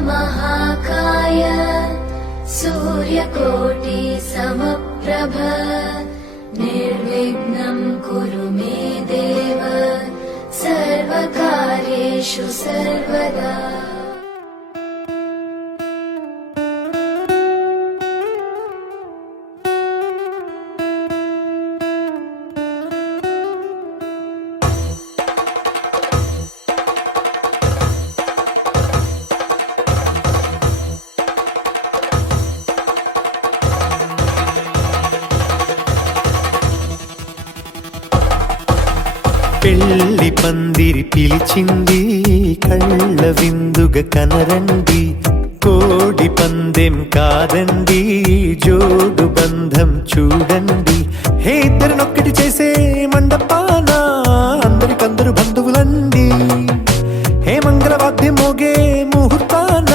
महाकाय सूर्यकोटि समप्रभ निर्विघ्नं कुरु मे देव सर्वकार्येषु सर्वदा। పెళ్లి పందిరి పిలిచింది కళ్ళ విందుగా కనరండి, కోడి పందెం కాదండి జోడు బంధం చూడండి. హే ఇద్దరినొక్కటి చేసే మండపాన అందరికందరు బంధువులండి. హే మంగళవాద్యం మోగే ముహూర్తాన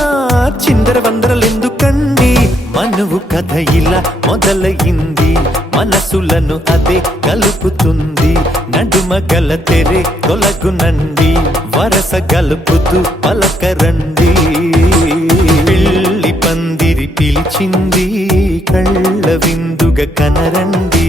చిందర వందరలెందుకండి. మనువు కథ ఇలా మొదలయింది, మనసులను అదే కలుపుతుంది. నడుమ గల తెరే తొలగునండి, వరస గలుపుతూ పలకరండి. పెళ్లి పందిరి పిలిచింది కళ్ళ విందుగా కనరండి.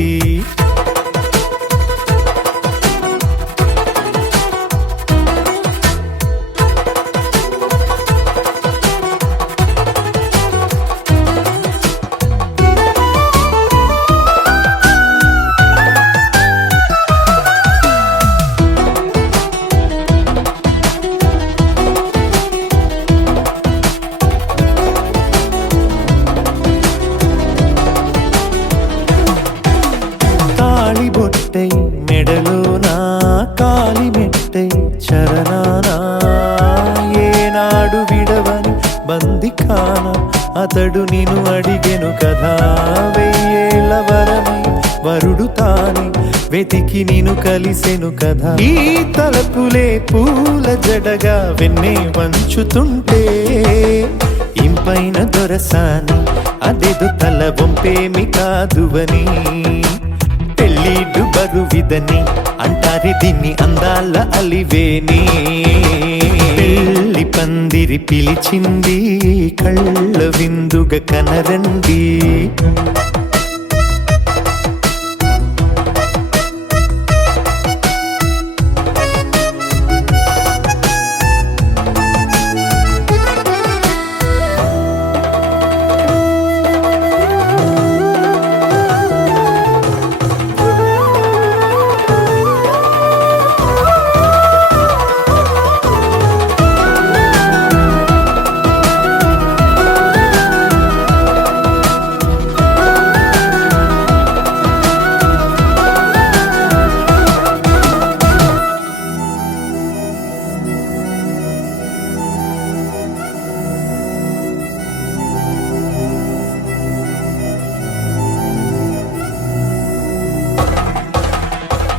బొట్టై మెడలోనా కాలి మెట్టై చరణానా ఏనాడు విడవని బందికాన అతడు నిన్ను అడిగెను కదా. వెయ్యేళ్ళ వరమై వరుడు తానే వెతికి నిన్ను కలిసెను కదా. ఈ తలపులే పూల జడగా వెన్నే వంచుతుంటే ఇంపైన దొరసాని అదేదో తల వంపేమి కాదువని. పెళ్ళిడు బరువిదని అంటారే దీన్ని అందాల అలివేని. పెళ్లి పందిరి పిలిచింది కళ్ళ విందుగా కనరండి.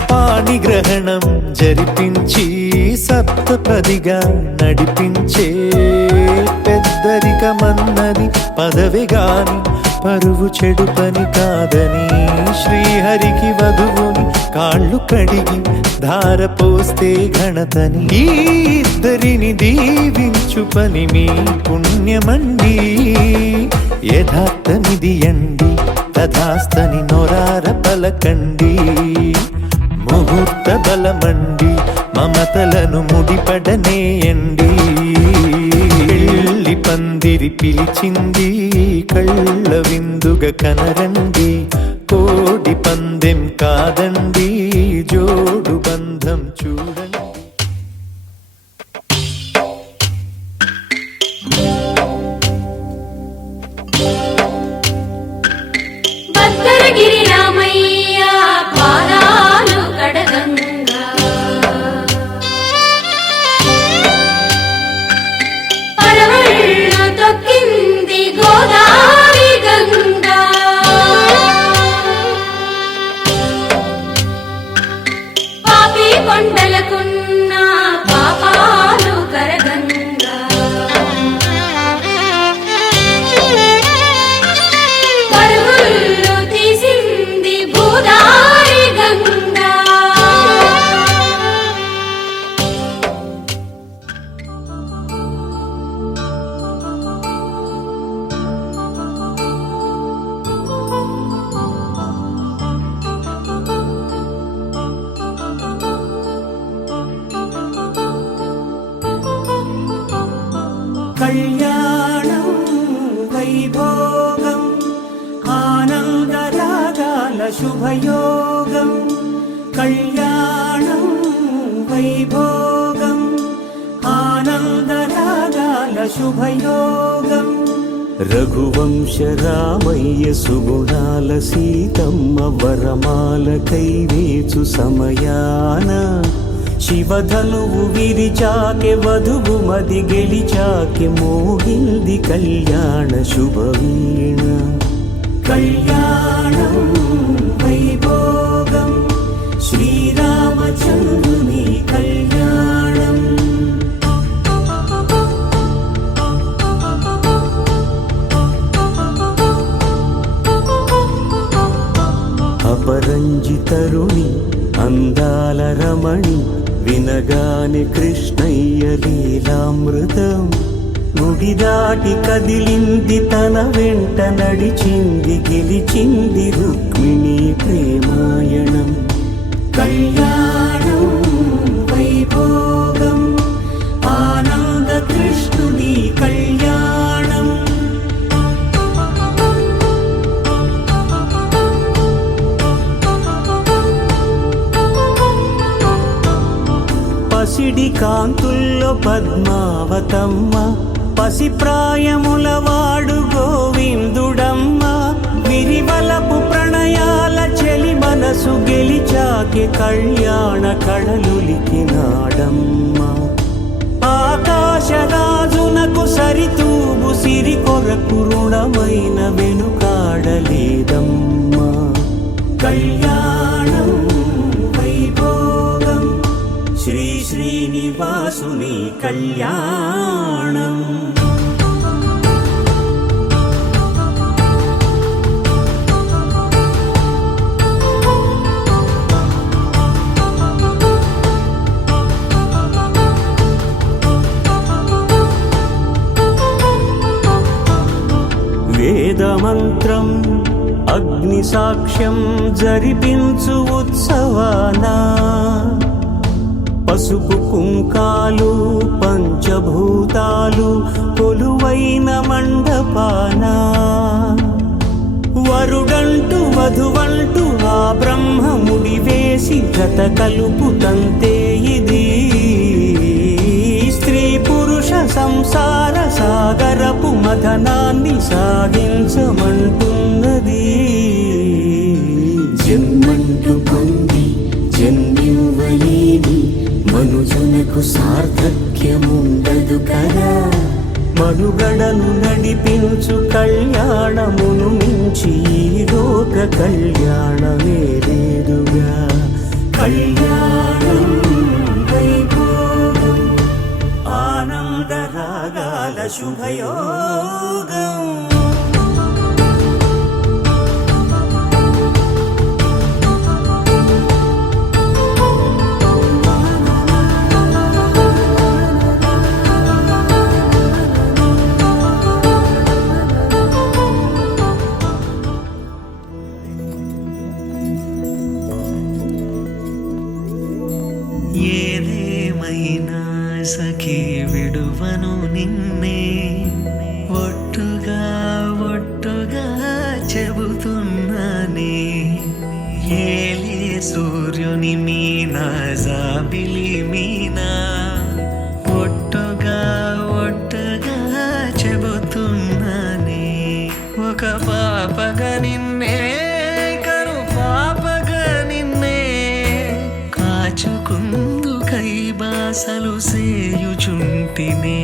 పాణిగ్రహణం జరిపించి సప్తపదిగా నడిపించే పెద్దరికమన్నది పదవి గాని పరువు చెడు పని కాదని. శ్రీహరికి వధువుని కాళ్ళు కడిగి ధార పోస్తే ఘనతని. ఈ ఇద్దరిని దీవించు పని మీ పుణ్యమండి. యథార్థమిది అండి తథాస్తని నొరార పలకండి. ముహూర్త బలమండి మమతలను ముడిపడనేయండి. పెళ్లి పందిరి పిలిచింది కళ్ళ విందుగా కనరండి. కోడి పందెం కాదండి జోడు బంధం చూడండి. భద్రగిరి రామయ్య పాదాలు కడగంగా పడవళ్ళు తొక్కింది గోదావరి గంగా. పాపి కళ్యాణం వైభోగం ఆనందరాగాల శుభయోగం కళ్యాణం వైభోగం ఆనందరాగాల శుభయోగం రఘువంశ రామయ్య సుగుణాల సీతమ్మ వరమాల కైవేచు సమయాన శివధనువు విరిచాకె వధువు మది గెలిచాకె మోగింది కళ్యాణ శుభవీణ కళ్యాణం వైభోగం శ్రీరామచంద్రుని కళ్యాణం అపరంజి తరుణి అందాల రమణి వినగానే కృష్ణయ్య లీలామృతం గుడి దాటి కదిలింది తన వెంట నడిచింది గెలిచింది రుక్మిణి ప్రేమాయణం కళ్యాణం వైభోగం ఆనంద కృష్ణుని కళ్యాణం పసిడి కాంతుల్లో పద్మావతమ్మ పసిప్రాయముల వాడు గోవిందుడమ్మ విరివలపు ప్రణయాల చెలి మనసు గెలిచాకే కళ్యాణ కళలులికినాడమ్మ ఆకాశరాజునకు సరితూగు సిరి కొరకు రుణమైన వెనుకాడలేదమ్మా కళ్యాణం వైభోగం శ్రీ శ్రీనివాసుని కళ్యాణం వేదమంత్రం అగ్ని సాక్ష్యం జరిపించు ఉత్సవానా పసుపు కుంకాలు పంచభూతాలు కొలువైన మండపాన వరుడంటూ వధువంటూ ఆ బ్రహ్మముడి వేసి జత కలుపుతంతే ఇది స్త్రీ పురుష సంసార సాగరపు మథనాన్ని సాగించమంటున్నది జన్మంటూ పొంది జన్మివ్వలేని మనుజునకు సార్థక్యముండదు కదా మనుగడను నడిపించు కళ్యాణమును మించి ఈ లోక కళ్యాణమే లేదుగా కళ్యాణం వైభోగం ఆనంద రాగాల శుభయోగం ఏదేమైనా సఖీ విడువను నిన్నే ఒట్టుగా ఒట్టుగా చెబుతున్నానే ఏలే సూర్యుని మీనా జాబిలి మీనా ఒట్టుగా ఒట్టుగా చెబుతున్నానే ఒక పాపగా నిన్నే కను పాపగా నిన్నే కాచుకుందు కైబాసలు సేయుచుంటినే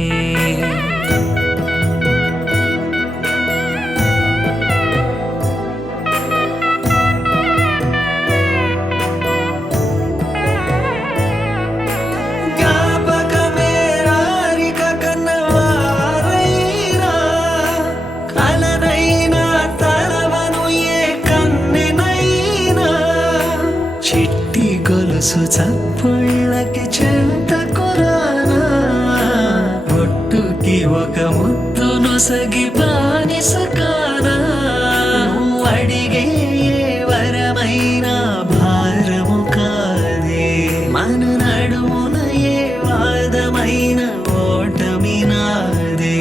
చప్పుళ్ళకి చెంత కొరానా ఒట్టుకి ఒక ముద్దు నొసగి బానిసకానా అడిగే ఏ వరమైనా భారము కాదే మన నడుమున ఏ వాదమైన ఓటమి నాదే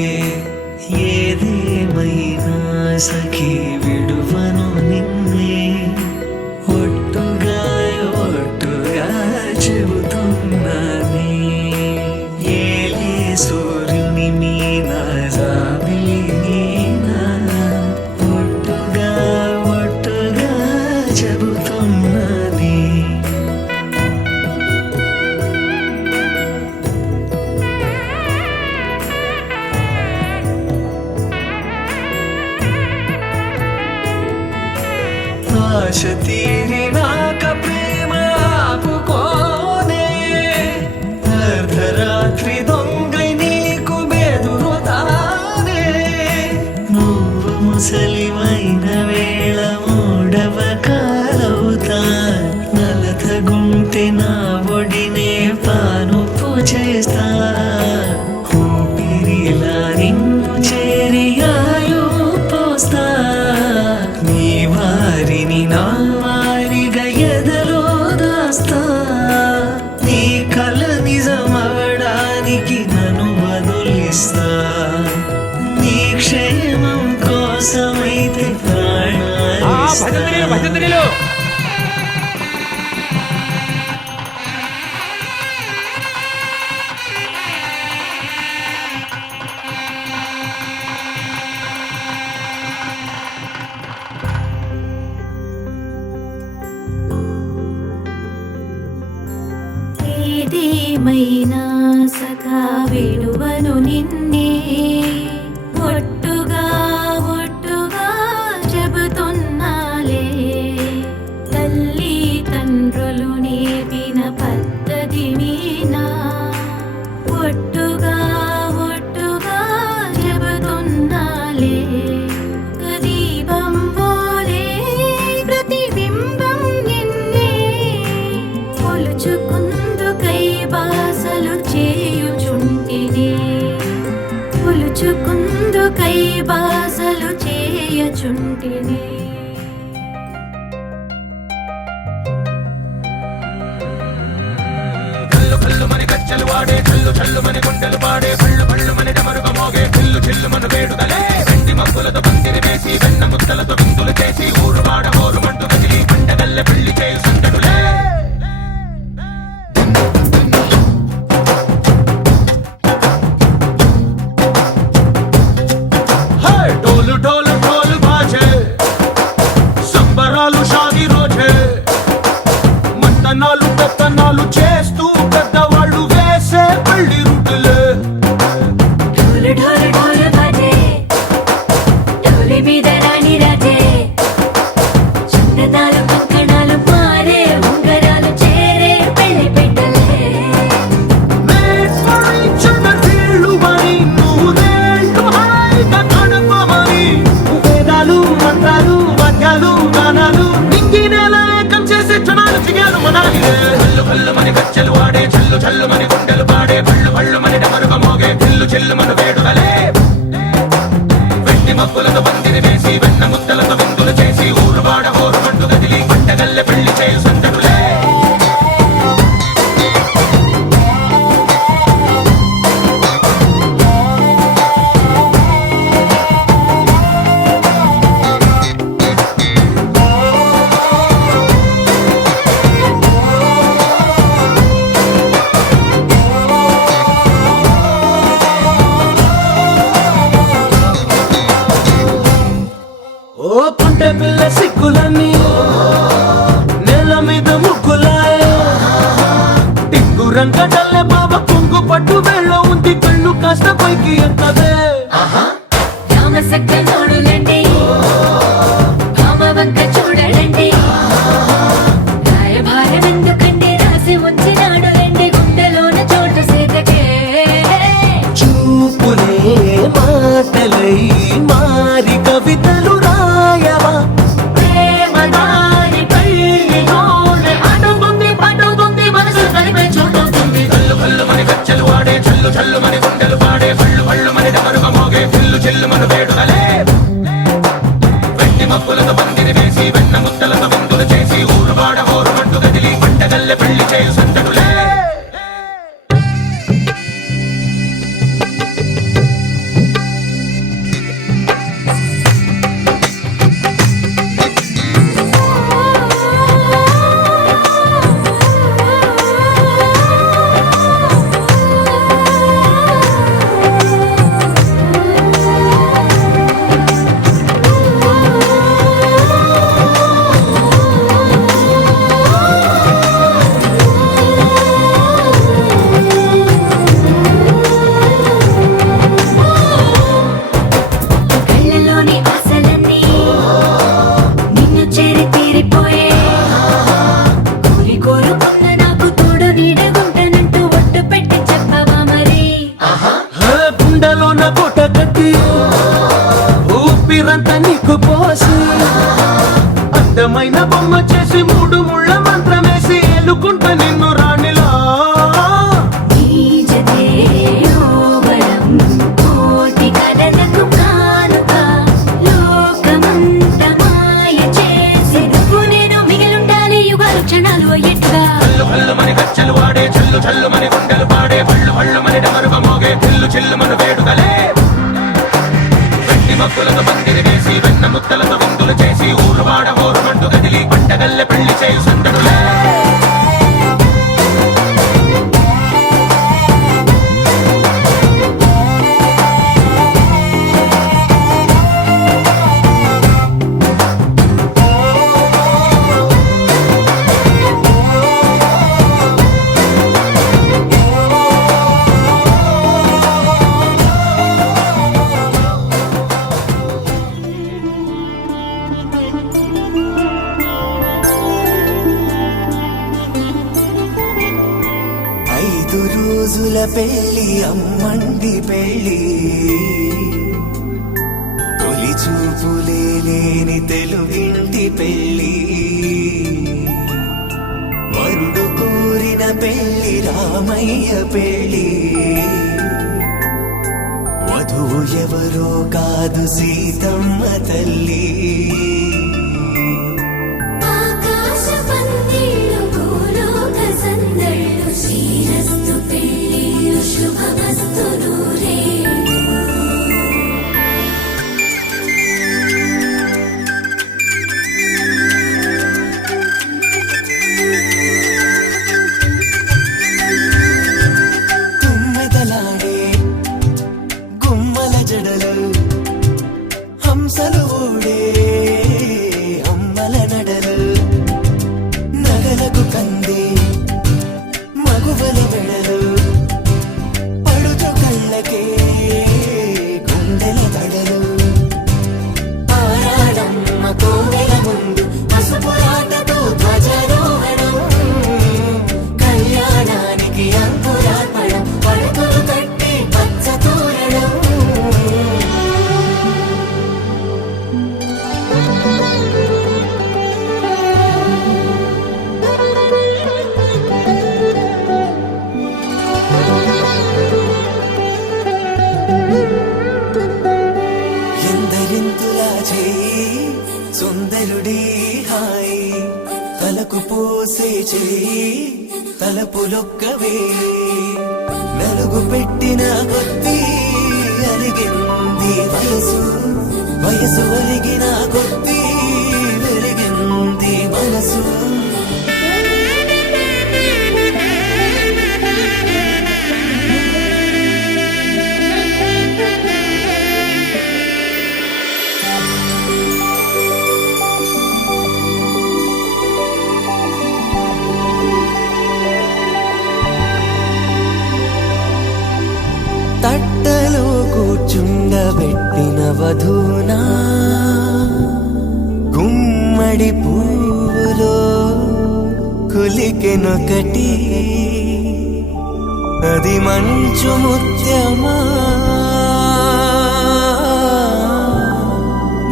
ఆశ తీరినాక ప్రేమ ఆపుకోనే అర్ధరాత్రి దొంగై నీకు బెదురుతానే నువ్వు ముసలిమైన వేళ మూడవ కాలవుతా నలతగుంటే నా ఒడినే పానుపు చేస్తా ఊపిరిలా నిన్ను చేరి ఆయు పోస్తా నీ వారిని నా వారిగా ఎదలో దాస్తా నీ కల నిజమవడానికి నన్ను వదిలిస్తా నీ క్షేమం కోసమైతే ప్రాణాలిస్తా ఏదేమైనా సఖా విడువను నిన్నే ఒట్టుగా ఒట్టుగా చెబుతున్నాలే తల్లి తండ్రులు నేర్పిన పద్ధతి మీనా ఒట్టుగా ఒట్టుగా చెబుతున్నాలే దీపం పోలే ప్రతిబింబం నిన్నే కొలుచుకుందుకై బాసలు చేయుచుంటినే కొలుచుకుందుకై బాసలు చేయుచుంటినే కల్లు కల్లు మని కచ్చలు వాడే చల్లు చల్లు మని గుండెలు పాడే పళ్ళు పళ్ళు మని డమరుగ మోగే చిల్లు చిల్లు మన వేడుదలే వెండి మబ్బులతో పందిరి వేసి వెన్న ముద్దలతో విందులు చేసి ఊరు వాడ హోరు మంటు కదిలి పండగల్లె పెళ్లి చేయు సందడులే ढोलू ढोल ढोल बाजे సంబరాలు షాది రోజే మంతనాలు పెత్తనాలు చేస్తూ పెద్దవాళ్ళు వేసే పెళ్లి రుట్టులే ढोल ढोल ढोल बाजे ढोली మీద రాణి రాజే చందనాలు కంకణాలు మారే ఉంగరాలు చేరే పెళ్లి పెట్టలే చిన్నీళ్ళు మని నూరేళ్ళు హాయిగా గడపమని వేదాలు మంత్రాలు వాద్యాలు గానాలు నింగి నేల ఏకం చేసే క్షణాలు చిగాలు మనాలి కల్లు కల్లు మని కచ్చలు వాడే చల్లు చల్లు మని గుండెలు పాడే పళ్ళు పళ్ళు మని డమరుగ మోగే చిల్లు చిల్లు మన వేడుదలే వెండి మబ్బులతో పందిరి వేసి వెన్న ముద్దలతో విందులు చేసి ఊరు వాడ హోరు మంటు కదిలి పంటగల్లె పెళ్లి చేయు సందడులే ఓ పుంటె పిల్ల సిక్కులన్నీ నేల మీద ముగ్గులాయే టింగు రంగడల్లె బాబ కుంగు పట్టు వేళ్ళ ఉంది కళ్ళు కాస్త పైకి ఎత్తదే రామ సక్క నోడులండి భామ వంక చూడడండి రాయభారం ఎందుకండి రాసి ఉంచినాడు రండి గుండెలోన చోటు సీతకే చూపులే మాటలై మారి కవితలు రాయవా ప్రేమ దారి పెళ్లిలోనే అడుగుంది పడుగుంది మనసు కలిపే చూడొస్తుంది కల్లు కల్లు మని కచ్చలు వాడే చల్లు చల్లు మని గుండెలు పాడే పళ్ళు పళ్ళు మని డమరుగ మోగే చిల్లు చిల్లు మన వేడుదలే వెండి మబ్బులతో పందిరి వేసి వెన్న ముద్దలతో విందులు చేసి ఊరు వాడ హోరు మంటు కదిలి పంటగల్లె పెళ్లి చేయు సందడులే కట్టి ఊపిరంతా నీకు పోసి అందమైన బొమ్మ చేసి 3 ముళ్ళ మంత్రమేసి ఎలుకుంట నిన్ను రాణిలా నీజతే యోగళం కోటి కలలకు కానుక లోకమంత మాయ చేసి నువ్వు నేను మిగిలుండాలి యుగాలు క్షణాలు అయ్యేట్టుగా హల్లు హల్లు మని గచ్చలు వాడే చల్లు చల్లు మని గుండెలు పాడే పళ్ళు పళ్ళు మని డమరుగ మోగే చిల్లు చిల్లు మను వేడుకలే వెండి మబ్బులతో పందిరి వేసి వెన్న ముత్తలతో విందులు చేసి ఊరు వాడ ఊరు మంటు కదిలి పంటగల్లె పెళ్లి చేయు సందడులే రోజుల పెళ్లి అమ్మండి పెళ్లి తొలి చూపులే లేని తెలుగింటి పెళ్లి వరుడు కోరిన పెళ్లి రామయ్య పెళ్లి వధువు ఎవరో కాదు సీతమ్మ తల్లి ఆకాశ పందిళ్ళు భూలోక సందళ్ళు శ్రీరస్తు పెళ్ళిళ్ళు శుభమస్తు నూరేళ్ళు గుమ్మెదలాడే గుమ్మల జడలు హంసలు ఊడే అమ్మల నడలు నగలకు కంది మగువల వెడలు పడుచు కళ్ళకే గుండెల దడలు ఆరాడమ్మ కోవెల ముందు పసుపురాటతో ధ్వజారోహణం కళ్యాణానికి అంకురార్పణం పడకలు కట్టి పచ్చ తోరణం ఎందరింతులా చేయి సుందరుడి హాయి తలకు పోసే చేయి తలపులొక్కవే నలుగు పెట్టిన కొద్దీ అలిగింది వయసు వయసు ఒలిగిన కొద్దీ వెలిగింది మనసు తట్టలో కూర్చుండబెట్టిన వధూనా గుమ్మడి పూలో కులికెనొకటి అది మంచు ముత్యమా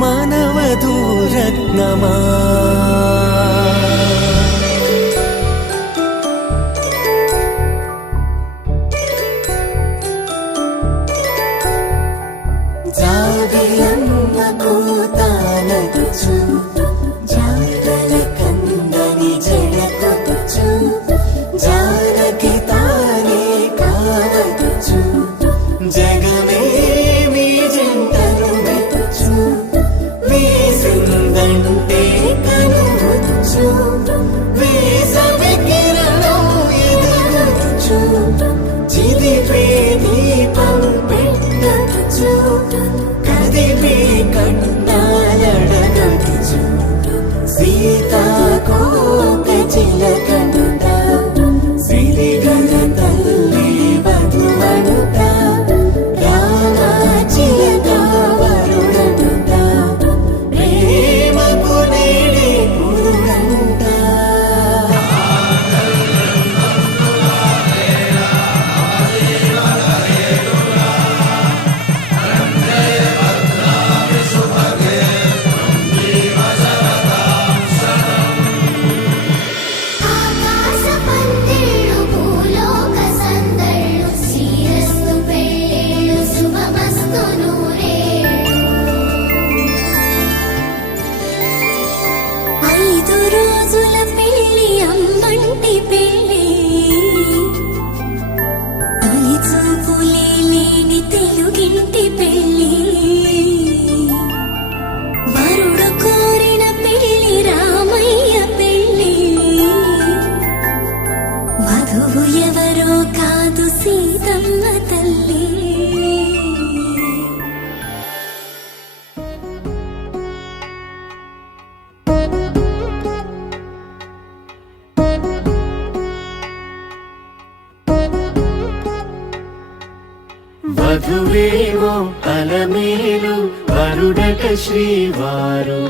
మానవధూరత్నమా జాబిలమ్మ కూతానదుచు జాగల కందని జడకొచ్చు జానకి తానే కావదుచు జగ మనసు నూరేళ్ళు 5 రోజుల పెళ్లి అమ్మంటి పెళ్లి తొలి చూపులే లేని తెలుగింటి పెళ్లి వరుడు కోరిన పెళ్లి రామయ్య పెళ్లి వధువు ఎవరో కాదు సీతమ్మ తల్లి వధువేమో అలమేలు వరుడట శ్రీవారు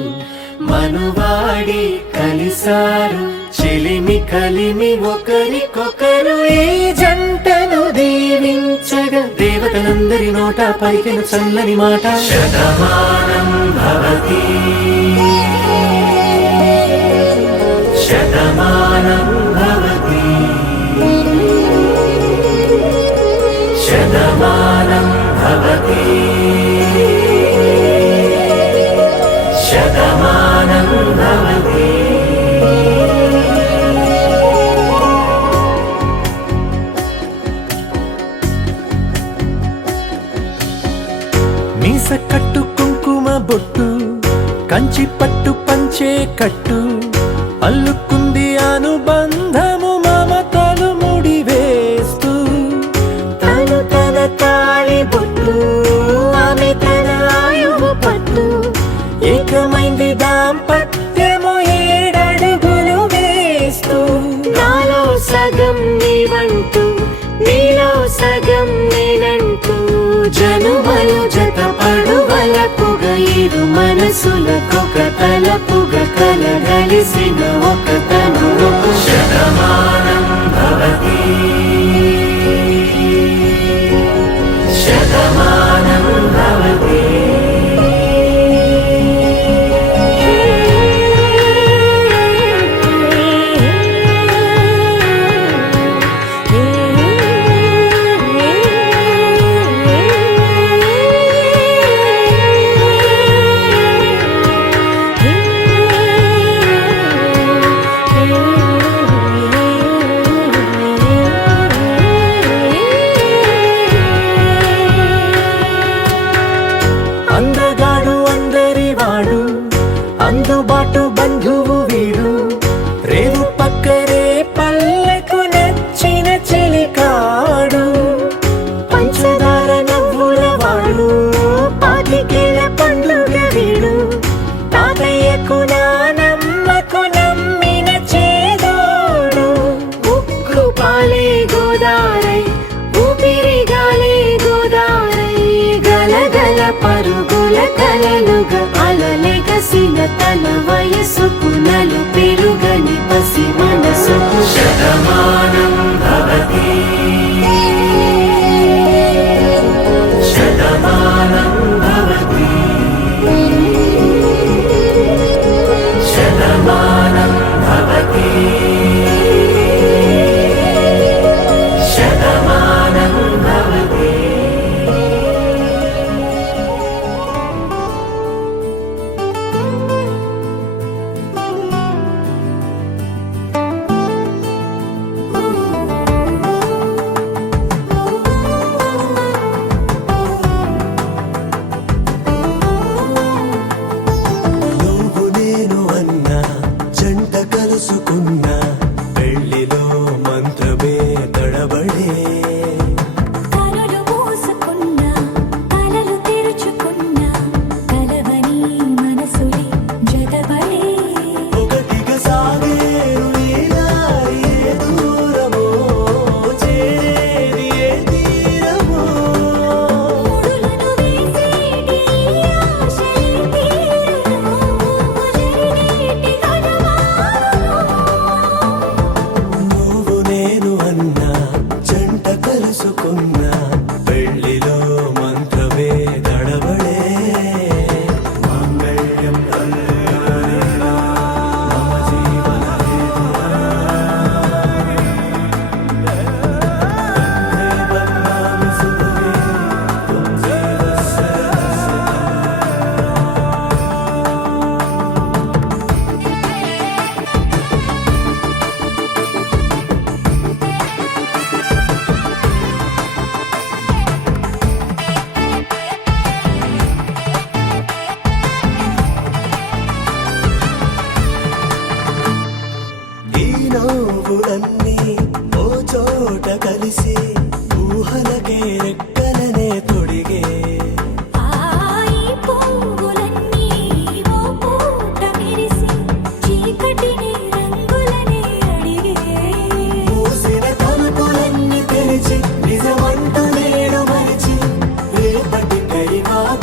మనువాడి కలిసారు చెలిమి కలిమి ఒకరికొకరు ఈ జంటను దీవించగా దేవతలందరి నోట పలికిన చల్లని మాట శతమానం భవతి శతమానం భవతి శతమానం భవతి శతమానం భవతి మీస కట్టు కుంకుమ బొట్టు కంచి పట్టు పంచే కట్టు అల్లుకుంది అనుబంధము మమతలు ముడివేస్తూ తను తన తాళి బొట్టు ఆమె తన ఆయువు పట్టు ఏకమైంది దాంపత్యము 7 అడుగులు వేస్తూ నాలో సగం నీవంటూ నీలో సగం నేనంటూ జనుమలు జత పడువలపుగ 7 మనసులకొక తలపుగ కలగలిసిన ఒక తను శతమానం భవతి శతమానం భవతి అందగాడు అందరి వాడు అందుబాటు బంధువు వీడు రేవు పక్కరే పల్లెకు నచ్చిన చెలికాడు పంచదార నవ్వుల వాడు పాతికేల పండ్లుగ వీడు తాతయ్యకు నానమ్మకు నమ్మిన చేదోడు ఉక్కు పాలే గోదారై ఊపిరిగాలే గోదారై గలగల పరుగుల కలలుగా అలలెగసిన తన వయసుకు నలు పెరుగని పసి మనసుకు శతమానం భవతి శతమానం భవతి శతమానం భవతి శతమానం భవతి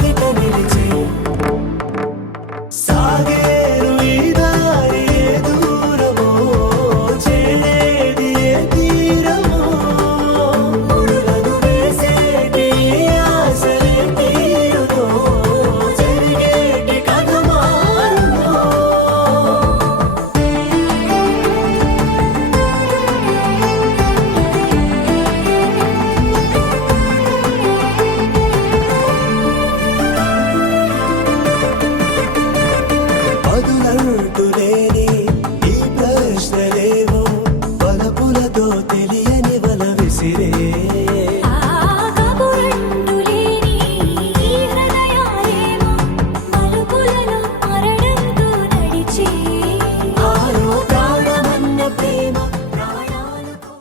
వాకిట నిలిచి సాగేరు ఈ దారి ఏ దూరమో చేరేది ఏ తీరమో ముడులను వేసేటి ఆశలే తీరుతో జరిగేటి కథ మారుతో పదులంటూ లేని ఈ ప్రశ్నలేవో బలపులతో తెలియని వల విసిరే కబురంటూ లేని ఈ హృదయాలేమో మలుపులలో మరణంతో నడిచే ఆరో ప్రాణమన్న ప్రేమ ప్రాణాలతో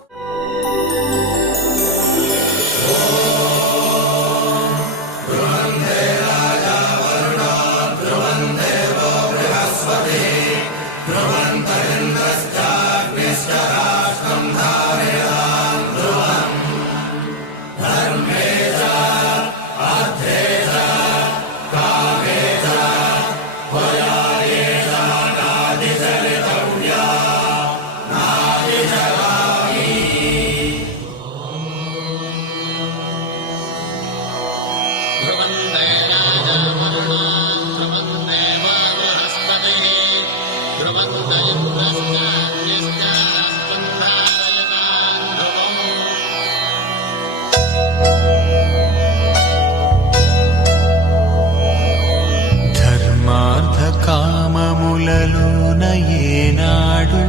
ధర్మార్థ కామములలోన ఏనాడు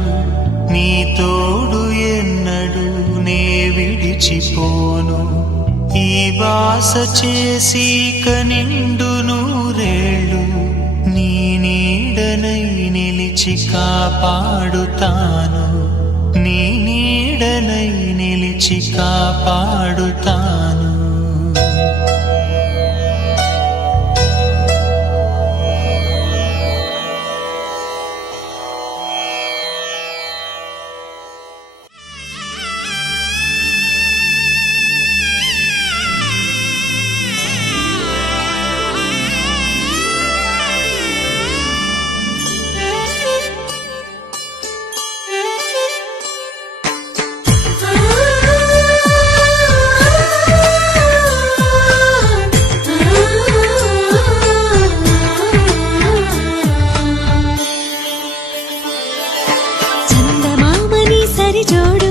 నీ తోడు ఎన్నడు నే విడిచిపోను ఈ బాస చేసి కనిండు నూరేళ్ళు నీ నీడనై నిలిచి కాపాడుతాను నీ నీడనై నిలిచి కాపాడుతాను చందమామని సరిజోడు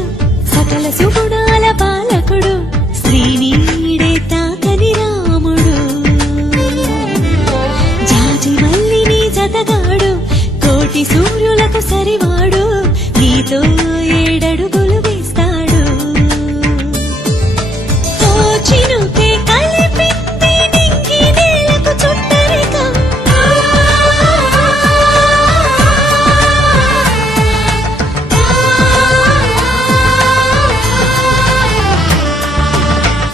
సకల సుగుణాల పాలకుడు శ్రీనీడే తాకని రాముడు జాజి మల్లిని జతగాడు కోటి సూర్యులకు సరివాడు నీతో ఏడడుగులు వేస్తాడు ఓ చినుకే కలిపింది నింగి నేలకు చుట్టరికం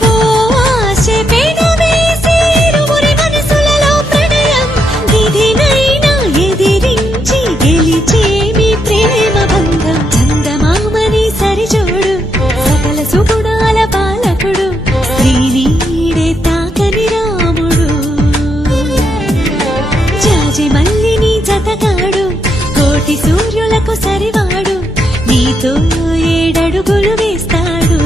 ఓ ఆశ పెనవేసి ఇరువురి మనసులలో ప్రణయం విధినైనా ఎదిరించి గెలిచేమి ప్రేమ బంధం చందమామని సరిజోడు సకల సుగుణాల పాలకుడు శ్రీనీడే తాకని రాముడు జాజి మల్లిని జతగాడు కోటి సూర్యులకు సరివాడు నీతో ఏడడుగులు వేస్తాడు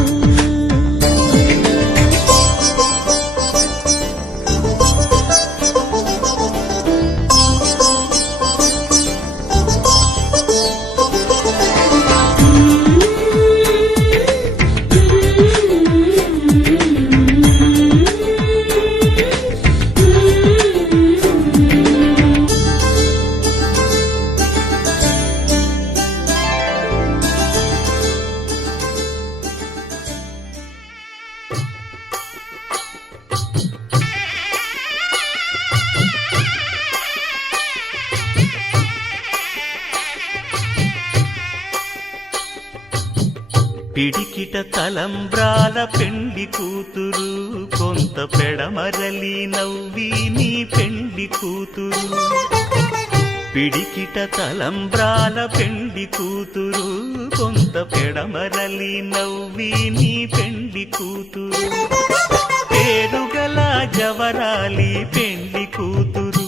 పిడికిట తలంబ్రాల పెండి కూతురు కొంత పెడమరలి నవ్వి నీ పెండి కూతురు పిడికిట తలంబ్రాల పెండి కూతురు కొంత పెడమరలి నవ్వి నీ పెండి కూతురు పేరు గల జవరాలి పెండ్లి కూతురు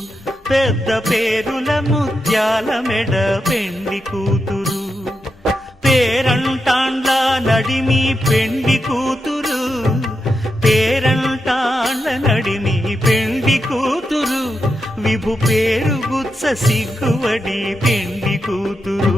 పెద్ద పేరుల ముత్యాల మెడ పెండ్లి కూతురు పేరంటాండ్ల నడిమి పెండ్లి కూతురు పేరంటాండ్ల నడిమి పెండ్లి కూతురు విభు పేరు గుత్స సిగ్గువడి పెండ్లి కూతురు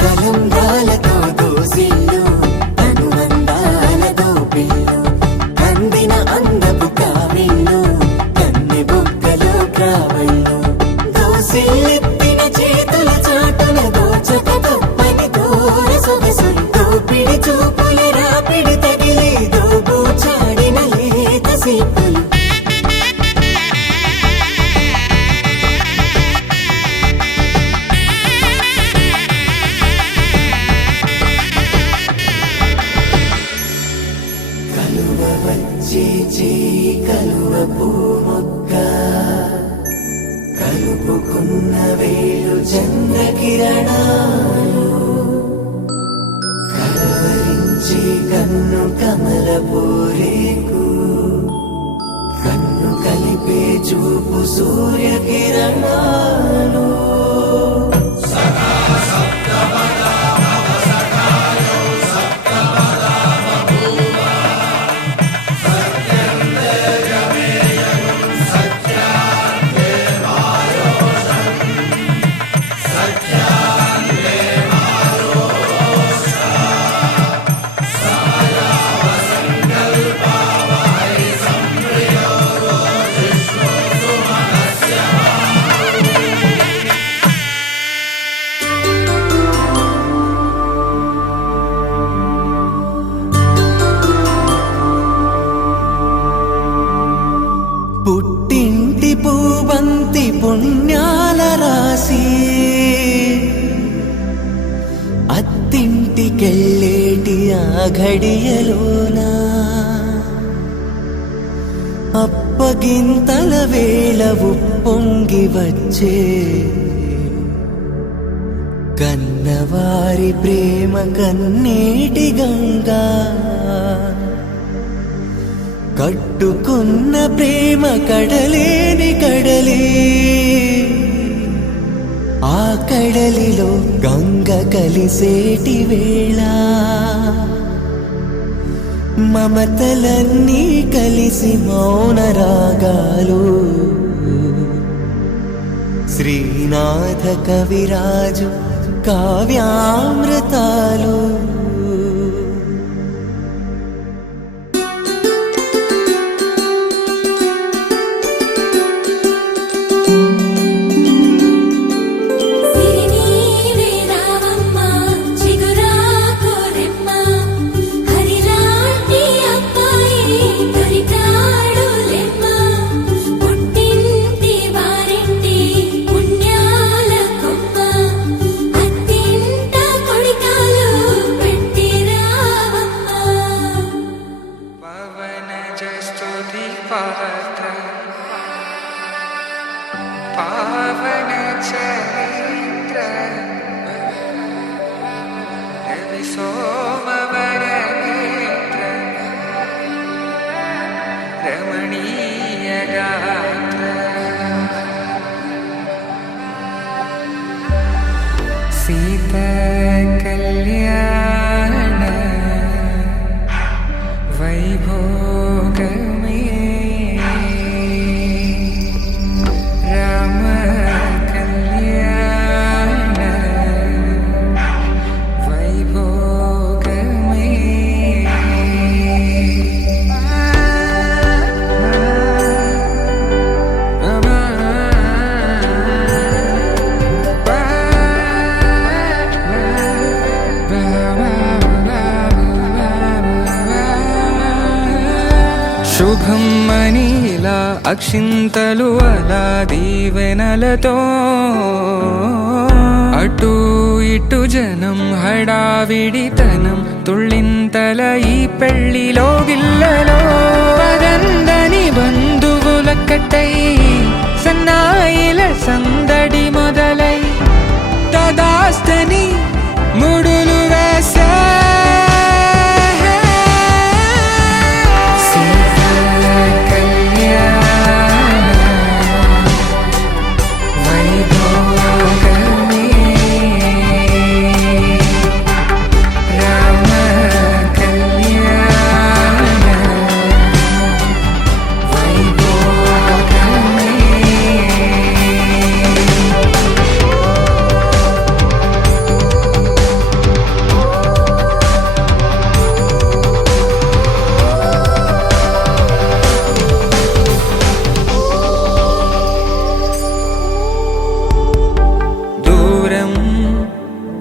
తలంబ్రాలతో దోసిల్లు అనుబంధాలతో పిల్లు అందిన అందపు కావిళ్ళు కన్నె బొక్కలో క్రావళ్ళు దోసిల్లెత్తిన చేతుల చాటున దోచక తప్పని దూర సొగసులు దోపిడి చూపుల రాపిడి తగిలి దోబూచాడిన లేత సీపులు కలువ వచ్చే చేయి కలువ పూమొక్క కలుపుకున్న వేలు చంద్రకిరణాలు కలవరించే కన్ను కమల పూరేకు కన్ను కలిపే చూపు సూర్యకిరణాలు పుట్టింటి పూబంతి పుణ్యాల రాసి అత్తింటికెళ్ళేటి ఆ ఘడియలోనా అప్పగింతల వేళ ఉప్పొంగి వచ్చే కన్నవారి ప్రేమ కన్నీటి గంగా కట్టుకున్న ప్రేమ కడలేని కడలి ఆ కడలిలో గంగ కలిసేటి వేళ మమతలన్నీ కలిసి మౌన రాగాలు శ్రీనాథ కవిరాజు కావ్యామృతాలు సిరినీవే రావమ్మ చిగురాకు రెమ్మ హరిలాంటి అబ్బాయి దొరికాడు లెమ్మ పుట్టింటి వారింటి పుణ్యాల కొమ్మ అత్తింట కొడికాలు పెట్టి రావమ్మ పవన జస్తుతి పాత్ర పావన చరిత్ర రవి సోమవర నేత్ర రమణీయ గాత్ర సీత కళ్యాణ వైభోగమే రామ కళ్యాణ వైభోగమే శుభం అని ఇలా అక్షింతలు అలా దీవెనలతో అటు ఇటు జనం హడావిడితనం తుళ్ళింతల ఈ పెళ్లిలో గిల్లలో పదందని బంధువుల కట్టై సన్నాయిల సందడి మొదలై తదాస్తని ముడులు వేసే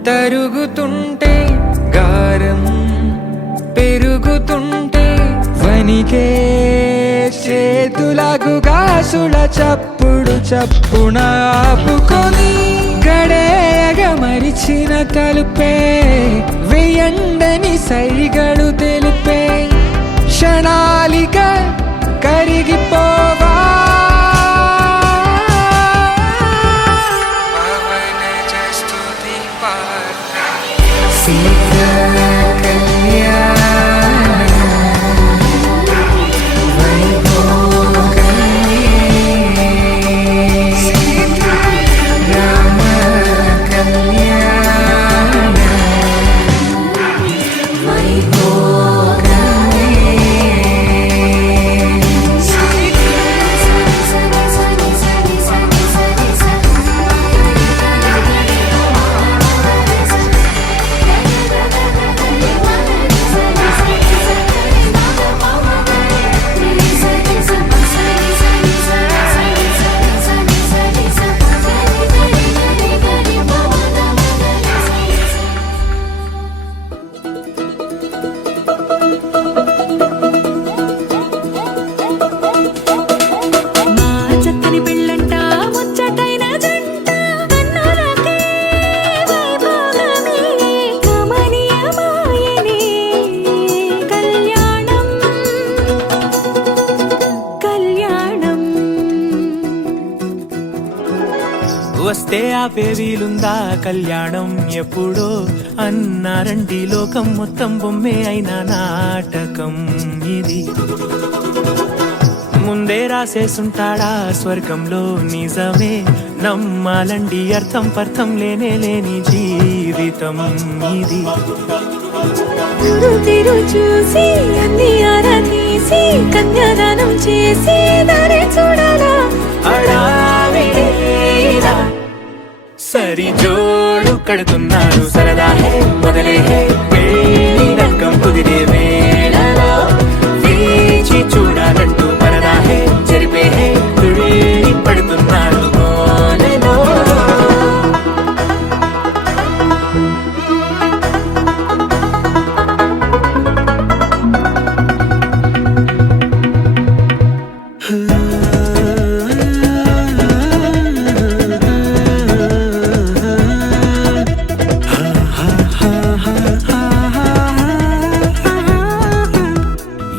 తరుగుతుంటే గారం పెరుగుతుంటే వనికే చేతులకు గాసుల చప్పుడు చప్పున ఆపుకొని గడేయగ మరిచిన తలుపే వెయ్యండని సైగడు తెలిపే క్షణాలిక కరిగిపోవా వస్తే ఆపే వీలుందా కళ్యాణం ఎప్పుడో అన్నారండి లోకం మొత్తం బొమ్మే అయిన నాటకం ఇది ముందే రాసేసుంటాడా స్వర్గంలో నిజమే నమ్మాలండి అర్థం పర్థం లేనే లేని జీవితం ఇది తిరు చూసి అన్ని ఆరా తీసి కన్యాదానం చేసి దారి చూడాలా అడావిడేరా సరి జోడు కడుతున్నారు సరదా హే మొదలే హే పెళ్లి రకం కుదిరే వేళలో వేచి చూడాలంటూ పరదా హే జరిపే హే తుళ్ళి పడుతున్నారు గోలలో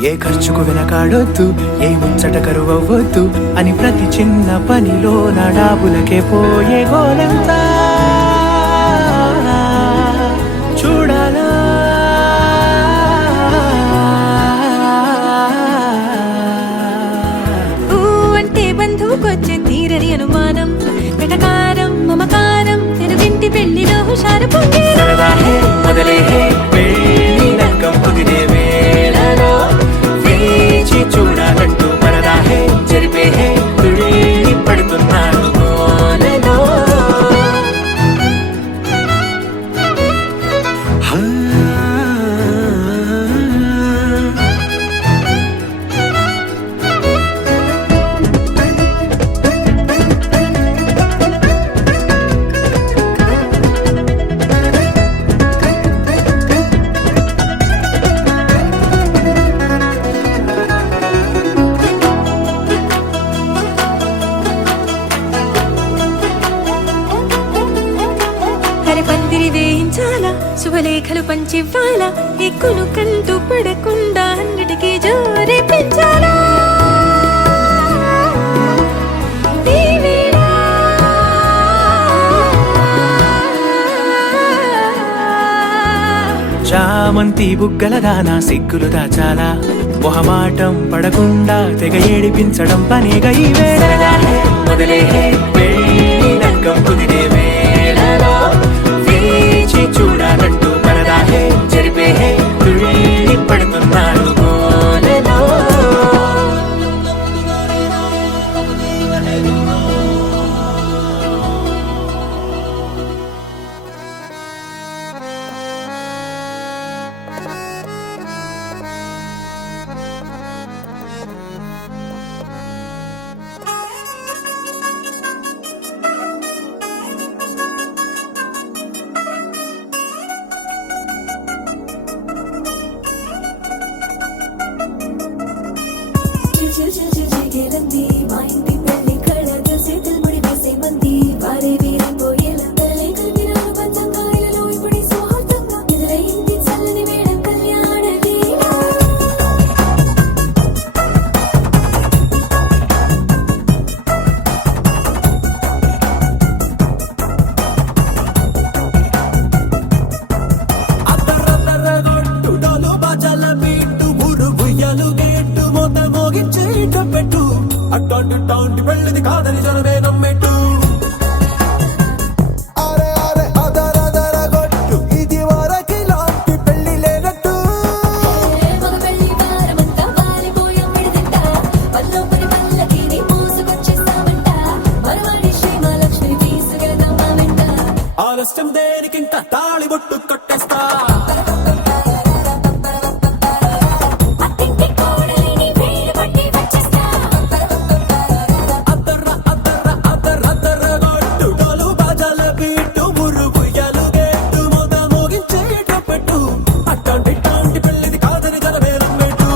ఏ ఖర్చుకు వెనకాడొద్దు ఏ ముచ్చట కరువవ్వద్దు అని ప్రతి చిన్న పనిలో నా డాబులకే పోయే గోలంతా చూడాలా అంటే బంధువుకొచ్చే తీరని అనుమానం వెటకారం మమకారం తెలుగింటి పెళ్లిలో హుషారు పొంగే సరదా హే మొదలే హే పెళ్లి రకం కుదిరే వేళలో వేచి చూడాలంటూ పరదా హే జరిపే హే తుళ్ళి పడుతున్నారు గోలలో శుభలేఖలు పంచివ్వాలా ఎక్కును కంటూ పడకుండా అన్నిటికీ జోరే పెంచాలా ఈ వేళ చామంతి బుగ్గల దానా సిగ్గులు దాచాలా మొహమాటం పడకుండా తెగ ఏడిపించడం పనేగా ఈ వేళ మొదలే పెళ్ళినక్కం కుదిరే వేళలో వేచి చూడాలంటూ పరదాహే జరిపే తుళ్ళి పడుతున్నాడు గోలలో. చిల్చిల్చిల్చిల్చిగేలంది మా ఇంటి పెళ్లి కళతో చేతులు ముడి వేసే మంది వారే వీరిపోయేలా తలలేకలు వినాలు పంచంగాయలలో ఇప్పుడే సౌహార్దంగా ఎదురైంది చల్లని వేళ కళ్యాణ వేళ డోలు బాజాల బీటు ఊరు ఉయ్యాలు గేటు మోత మోగించి పెట్టు అట్టాంటి టాంటి పెళ్ళిది కాదని జనమే నమ్మెట్టు అరే అరే అదర గొట్టు ఇది వరకి లాంటి పెళ్లి లేనట్టు మగ పెళ్లి వారమంతా వాలిపోయాం విడిదింట పల్లో పని పల్లకిని మోసుకొచ్చేస్తామంట మరవాడి శ్రీమహాలక్ష్మి తీసుకెళ్దాం మా వెంట ఆలస్యం దేనికి ఇంకా తాళి బొట్టు కట్టేస్తా అత్తింటి కోడలిని వేడి పట్టి వచ్చేస్తా అదర గొట్టు డోలు బాజాల బీటు ఊరు ఉయ్యాలు గేటు మోత మోగించి పెట్టు అట్టాంటి టాంటి పెళ్ళిది కాదని జనమే నమ్మెట్టు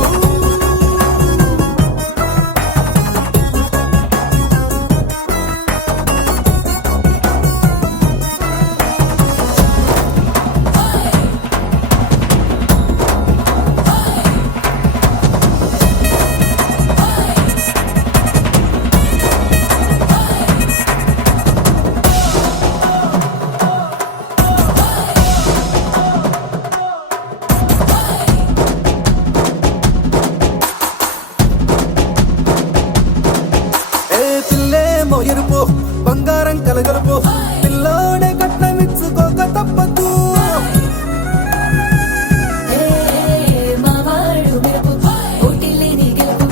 పిల్లేమో ఎరుపు బంగారం కలగలుపు పిల్లోడే కట్నమిచ్చుకోక తప్పదు మా వాడు మెరుపు ఓటిల్లేని గెలుపు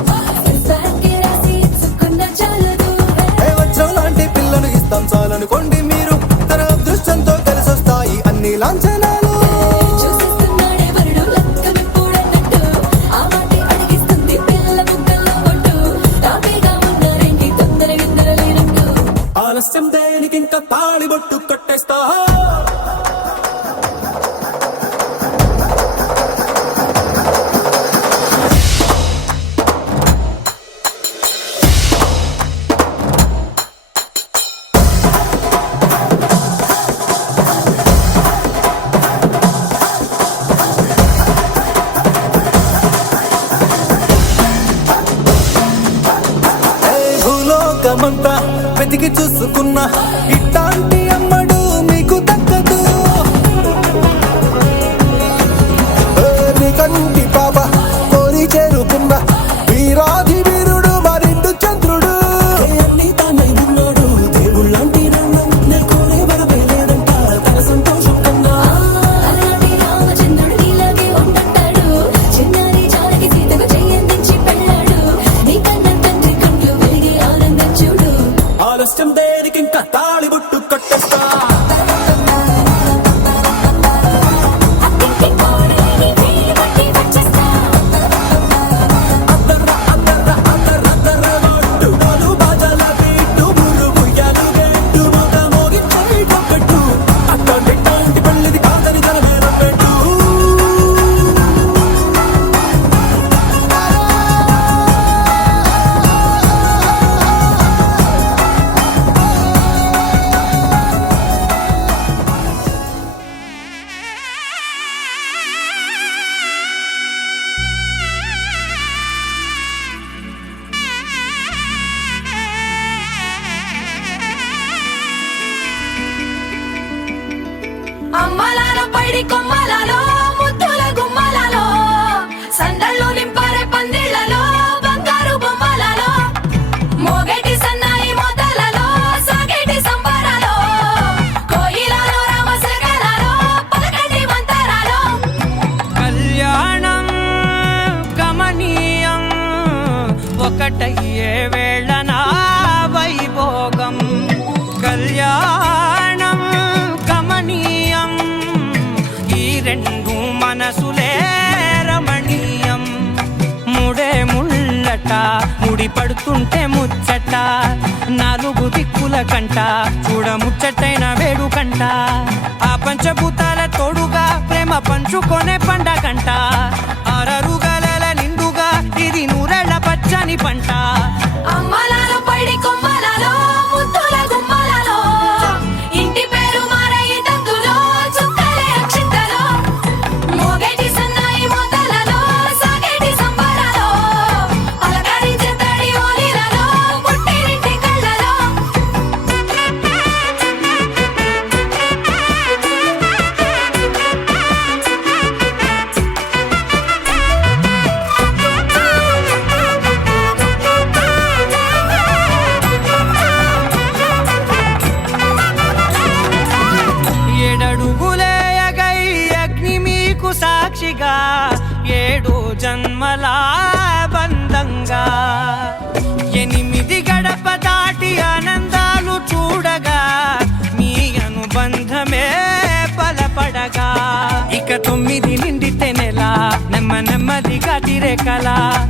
సంసారంకే రాసి ఇచ్చుకున్న చాలదు వజ్రం లాంటి పిల్లను ఇస్తాం చాలనుకోండి మీరు తన అదృష్టంతో కలిసొస్తాయి అన్ని లాంఛనాలు చూసిస్తున్నాడే వరుడు లక్కమిప్పుడన్నట్టు ఆ మాటే అడిగిస్తుంది పిల్ల ముక్కల్లో కొట్టు తాపేగా ఉన్నారేంటి తొందర విందర లేనట్టు ఆలస్యం దేనికి ఇంకా తాళి బొట్టు కట్టేస్తా భూలోకమంతా వెతికి చూసుకున్నా ఇట్లాంటి అమ్మడు మీకు దక్కదు నీ కంటి పాప కోరి చేరుకున్న వీరాధి వీరుడు మరిండు చంద్రుడు అన్ని తానై ఉన్నాడు దేవుళ్ళంటి రంగం నీకోనే వరవేలేదంట తన సంతోషం కన్నా అలాంటి రామచంద్రుడు నీలాగే ఉండంటాడు చిన్నారి జానకి సీతకు చెయ్యందించి పెళ్ళాడు నీ కన్న తండ్రి కంట్లు వెలిగి ఆనందం చూడు ఆలస్యం దేనికి ఇంకా తాళి బొట్టు కట్ట ఒకటయ్యే వేళ నా వైభోగం కళ్యాణం కమనీయం ఈ రెండు మనసులే రమణీయం ముడే ముళ్ళట ముడి పడుతుంటే ముచ్చట నాలుగు దిక్కుల కంట చూడ ముచ్చటైన వేడుకంట ఆ పంచభూతాల తోడుగా ప్రేమ పంచుకొనే పండగంట ఆరరుగల నిండుగా ఇది నూరెళ్ళ పచ్చని పంట అమ్మలాలో పడి కొమ్మలలో ముద్దుల గుమ్మలలో ఇంటి పేరు మారయి తందులో చుక్కలే అక్షింతలో మోగేటి సన్నాయి మోతలలో సాగేటి సంబరాలో పలకరించే తడి ఓలిలలో పుట్టినింటి కళ్ళలో ఏడడుగులేయగై అగ్ని మీకు సాక్షిగా ఏడు జన్మల బంధంగా 8 గడప దాటి ఆనందాలు చూడగా మీ అనుబంధమే బలపడగా ఇక 9 నిండితే నెల నెమ్మదిగా తిరే కల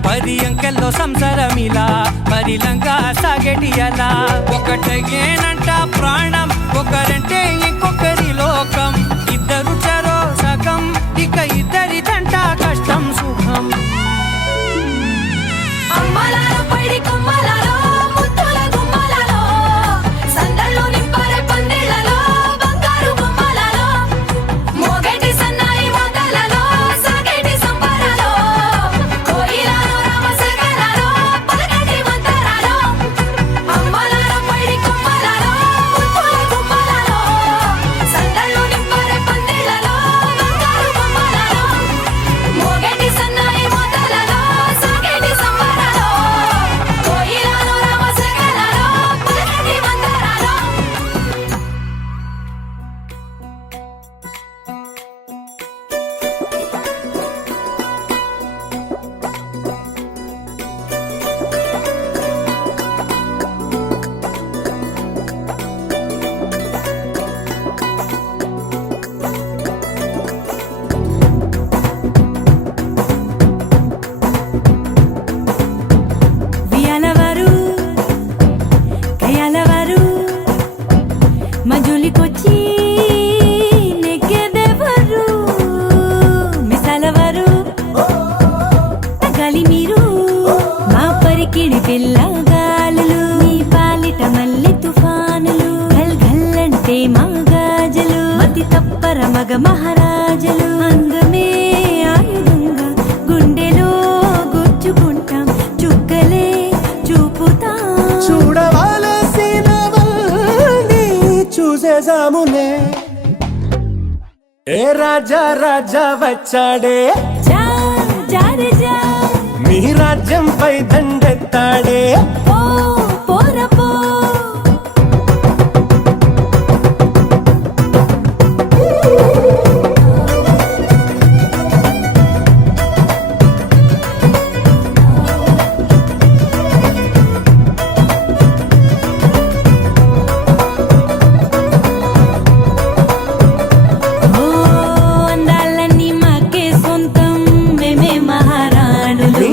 10 అంకెల్లో సంసారమిలా పరిలంగా సాగేటి అలా ఒకటేనంట ప్రాణం ఒకరంటే ఇంకొకరి లోకం ఇద్దరు చరో సగం ఇక ఇద్దరిదంట కష్టం సుఖం అమ్మలాలో పడి కొమ్మలలో ముద్దుల గుమ్మలలో సందళ్ళు నింపరే పందిళ్ళలో బంగారు బొమ్మలలో మోగేటి సన్నాయి మోతలలో సాగేటి సంబరాలో కోయిలలో రామశకలలో పలకటి మంతరాలో అమ్మలాలో పడి కొమ్మలలో ముద్దుల గుమ్మలలో సందళ్ళు నింపరే పందిళ్ళలో బంగారు బొమ్మలలో మోగేటి సన్నాయి మోతలలో సాగేటి సంబరాలో కోయిలలో రామశకలలో పలకటి మంతరాలో వియాలవారు కయాలవారు మజులికొచ్చి నెగ్గెదెవరు మిసాలవారు తగాలి మీరు మా పరికిడి పిల్లగాలులు మీ పాలిట మల్లె తుఫానులు గల్ గల్లంటే మా గాజలు మతి తప్పర మగ మహారాజలు అందమే ఆయుధంగా గుండెలో గుచ్చుకుంటాం చుక్కలే చూపుతాం చూడవలసినవన్నీ చూసేసాములే ఏ రాజా రాజా వచ్చాడే జా జారే జా మీ రాజ్యంపై దండెత్తాడే పో పోరా పో ఓ అందాలన్నీ మాకే సొంతం మేమే మహారాణులు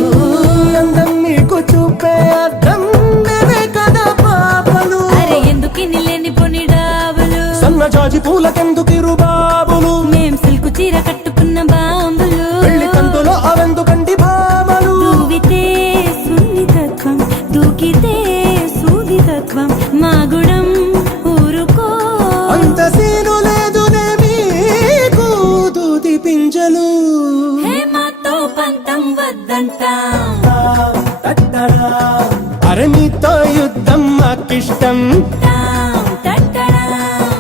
అందం మీకు చూపే అర్థం మేమే కదా పాపలు అరే ఎందుకు లేని పొని డాబులు సన్నజాజి పూలకెందుకిరు బాబులు మేం సిల్కు చీర కట్టుకున్న బాంబులు పెళ్లి కంతులో అవెందుకండి భామలు దూవితే సున్నితత్వం దూకితే సూదితత్వం మా గుణం ఊరుకో అంత సీను లేదులే మీకు దూది పింజలు హే మాతో పంతం వద్దంట అరే మీతో యుద్ధం మాకిష్టం టాం టట్టడాం.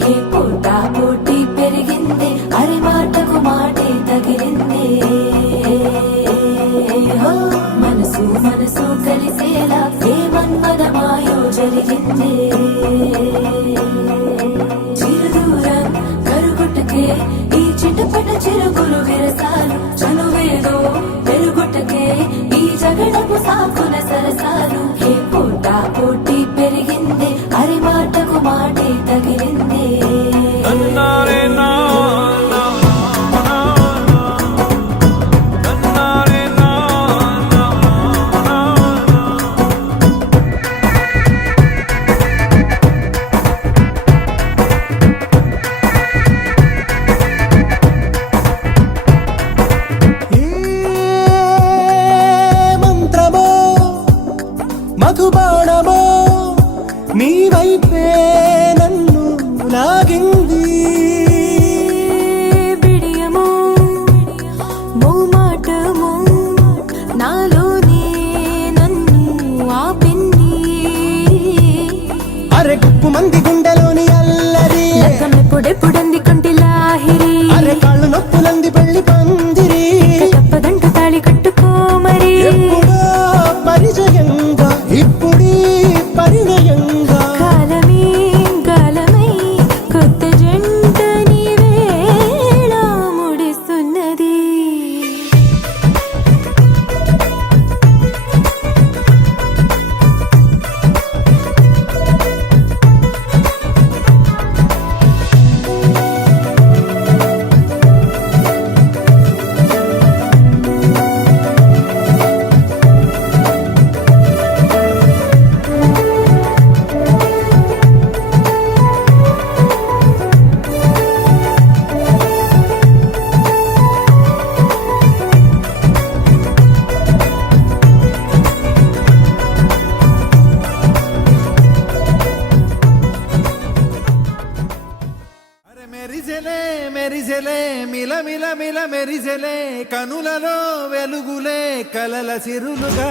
హే పోటా పోటీ పెరిగింది అరి మాటకు మాటే తగిలింది హో, మనసు మనసు కలిసేలా ఏ మన్మదమాయో జరిగింది చిరుదూరం కరుగుట్టుకే ఈ చిటపట చిరుగులు విరసా సరసాలు ఏ పోటా పోటీ పెరిగింది అరి మాటకు మాటే తగిలింది మంత్రమో మధుబాణమో నీ వైపే నన్ను లాగింది బిడియమో మోమాటమో నాలోనే నన్ను ఆపింది అరె గుప్పు మంది గుండెలోని అల్లరి ఎప్పుడెప్పుడంది కంటి లాహిరి అరె కాళ్ళు నొప్పులంది పెళ్లి పందిరి తప్పదంట తాళి కట్టుకోమరి ఎప్పుడో పరిచయంగా ఇప్పుడీ పరిణయంగా కాలమే గాలమై కొత్త జంట నీవేళ ముడిస్తున్నది అరే మెరిసెలే మెరిసెలే మిల మిల మిల మెరిసెలే కనులలో వెలుగులే కలల సిరులుగా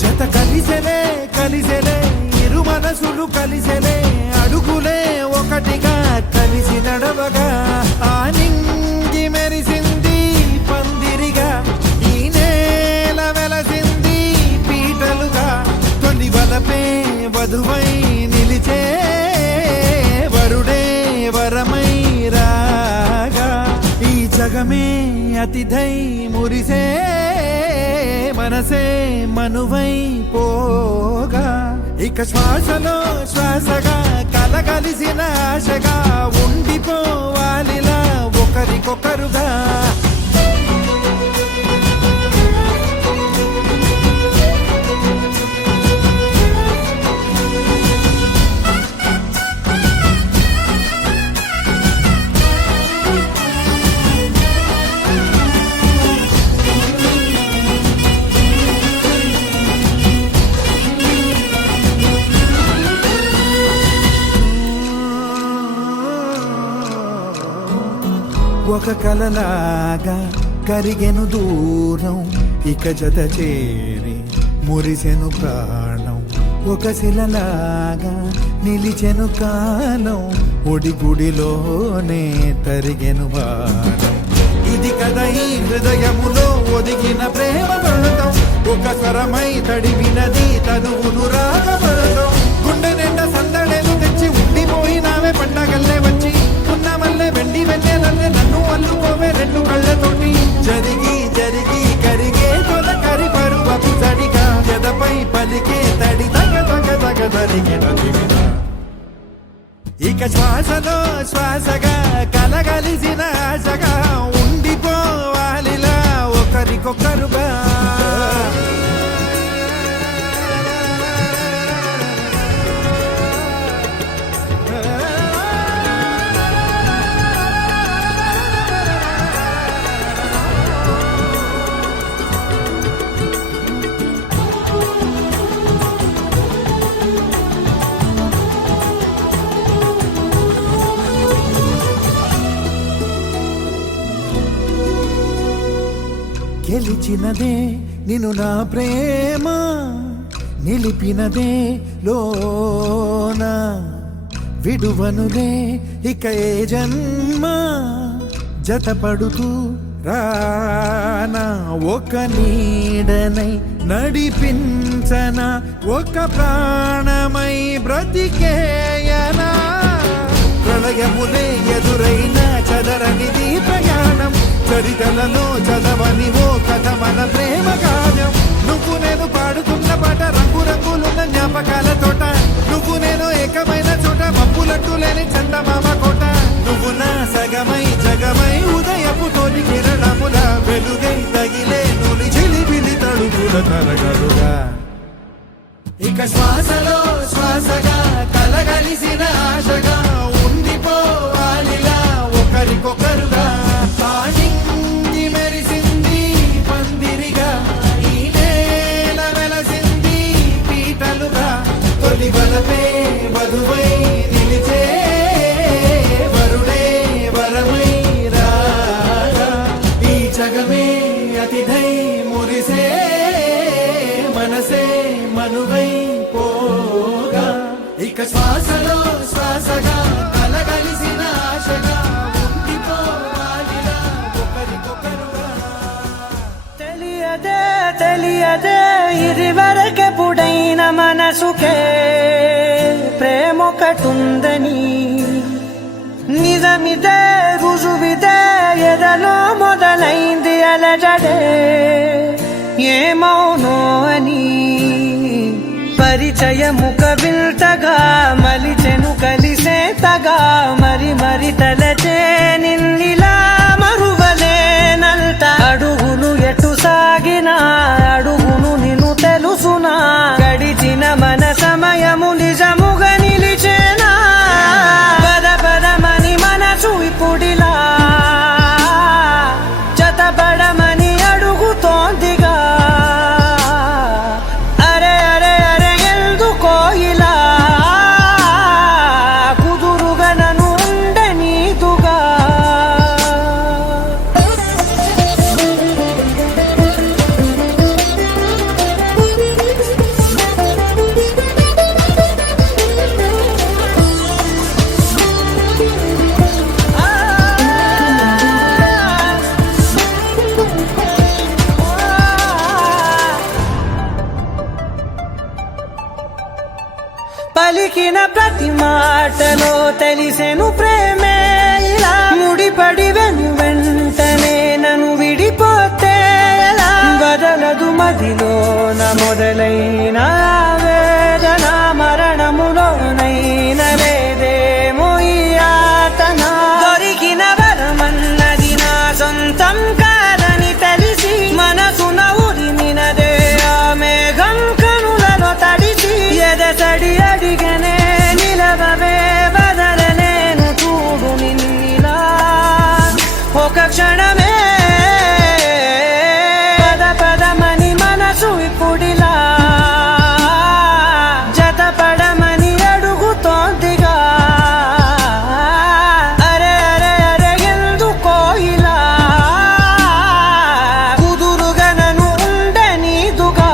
జత కలిసెలే కలిసెలే ఇరు మనసులు కలిసెలే అడుగులే ఒకటిగా కలిసి నడవగా ఆ నింగి మెరిసింది పందిరిగా ఈ నేల వెలసింది పీటలుగా తొలి వలపే వధువై నిలిచే వరుడే వరమై రాగా ఈ జగమే అతిథై మురిసే మనసే మనువై పోగా ఇక శ్వాసలో శ్వాసగా కలగలిసిన ఆశగా ఉండిపోవాలిలా ఒకరికొకరుగా ఒక కలలాగా కరిగెను దూరం ఇక జత చేరి మురిసెను ప్రాణం ఒక శిలలాగా నిలిచెను కాలం ఒడిగుడిలోనే తరిగెను బాణం ఇది కదా ఈ హృదయములో ఒదిగిన ప్రేమ పడతాం ఒక స్వరమై తడివినది తనువును రాగపడతాం గుండె నిండా సందడేలు తెచ్చి ఉండిపోయినావే పండగల్లే వచ్చి ఉన్నమల్లే వెండి వెన్నెలల్లే నన్ను అల్లుకోవే రెండు కళ్ళతోటి జరిగి జరిగి కరిగే తొలకరి పరువపు తడిగా ఎదపై పలికే తడి తగ తగ తగ తరిగిన దివిన ఇక శ్వాసలో శ్వాసగా కలగలిసిన ఆశగా ఉండిపోవాలిలా ఒకరికొకరుగా గెలిచినదే నిన్ను నా ప్రేమ నిలిపినదే లోన విడువనులే ఇక ఏ జన్మ జతపడుతూ రానా ఒక నీడనై నడిపించన ఒక ప్రాణమై బ్రతికేయనా ప్రళయములే ఎదురైన చదరనిది ప్రయాణం చరితలలో చదవని ఓ కథ మన ప్రేమ కావ్యం నువ్వు నేను పాడుతున్న పాట రంగు రంగులున్న జ్ఞాపకాల తోట నువ్వు నేను ఏకమైన చోట మప్పులట్టు లేని చందమామ కోట నువ్వు నా సగమై జగమై ఉదయపు తోని కిరణముల వెలుగై తగిలే నులి చిలిబిలి తడుగుల తరగలుగా ఇక శ్వాసలో శ్వాసగా కలగలిసిన ఆశగా ఉండిపోవాలిలా ఒకరికొకరుగా ఆనింగి మెరిసింది పందిరిగా ఈ నేల వెలసింది పీటలుగా తొలి బలపే వధువై నిలిచే వరుడే వరమై రాగా ఈ జగమే అతిథై మురిసే మనసే మనువై పోగా ఇక శ్వాసలో శ్వాసగా కలగలిసిన ఆశగా ఉండిపోవాలిలా ఒకరికొకరుగా తెలియదే తెలియదే ఇదివరకెప్పుడైన మనసుకే ప్రేమొకటుందని నిజమిదే రుజువిదే ఎదలో మొదలైంది అలజడే ఏమౌనో అని పరిచయముక విల్తగా మలిచెను కలిసేతగా మరి మరి తలచే నిన్నిలా మరువలేనంత అడుగులు ఎటు సాగినా అడుగును నిన్ను తెలుసునా గడిచిన మన సమయము నిజముగా నిలిచేనా పద పదమని మనసు ఇప్పుడిలా జతపడమని అడుగుతోందిగా అరే అరే అరే ఎందుకో ఇలా కుదురుగా నన్ను ఉండనీదుగా పలికిన ప్రతి మాటలో తెలిసెను ప్రేమే ఇలా ముడిపడి వెంటనే నన్ను విడిపోతే ఎలా బదలదు మదిలోన మొదలైన వేదన మరణములోనైన లేదేమో ఈ యాతన దొరికిన వరమన్నది నా సొంతం కాదని తెలిసి మనసున ఉరిమినదే ఆ మేఘం కనులలో తడిసి ఎదసడి అడిగనే నిలవవే బదలనేను చూడు నిన్నిలా ఒక క్షణమే పద పదమని మనసు ఇప్పుడిలా జతపడమని అడుగుతోందిగా అరే అరే అరే ఎందుకో ఇలా కుదురుగా నన్ను ఉండనీదుగా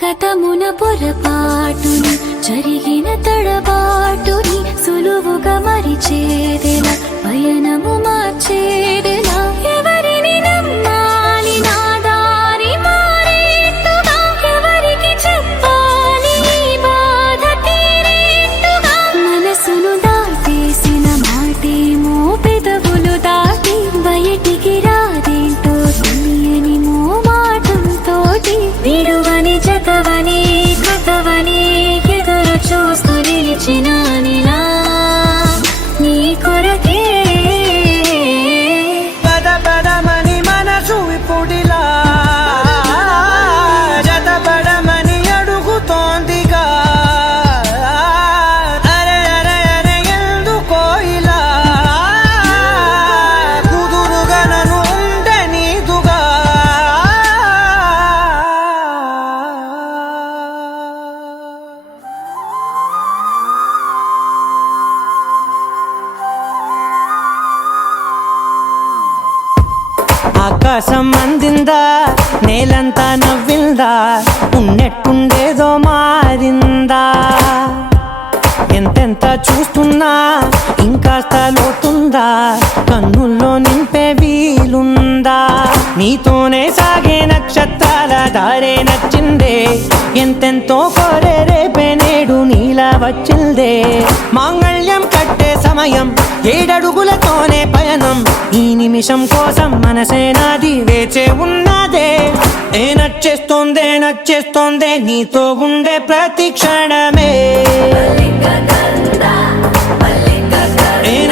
గతమున పొరపాటుని జరిగిన తడబాటుని సులువుగా మరిచేదెలా పయనము మార్చేదెలా ఎవరిని నమ్మాలి నా దారి మారేట్టుగా ఎవరికి చెప్పాలి ఈ బాధ తీరేట్టుగా మనసును దాటేసిన మాటేమో పెదవులు దాటి బయటికి రాదేంటో తెలియని మోమాటంతోటి విడువని జతవని కృతవని ఎదురు చూస్తూ నిలిచినానిలా నీ కొరకే ఆకాశం అందిందా, నేలంతా నవ్విందా, ఉన్నట్టుండేదో మారిందా. ఎంతెంత చూస్తున్నా ఇంకాస్త లోతుందా, కన్నుల్లో నింపే వీలుందా. నీతోనే సాగే నక్షత్రాల దారే నచ్చిందే, ఎంతెంతో కోరే రేపే నేడు నీలా వచ్చిందే. మాంగళ్యం కట్టే సమయం 7 అడుగులతోనే పయనం, ఈ నిమిషం కోసం మనసే నాది వేచే ఉన్నదే. నచ్చేస్తోందే నచ్చేస్తోందే నీతో ఉండే ప్రతి క్షణమే.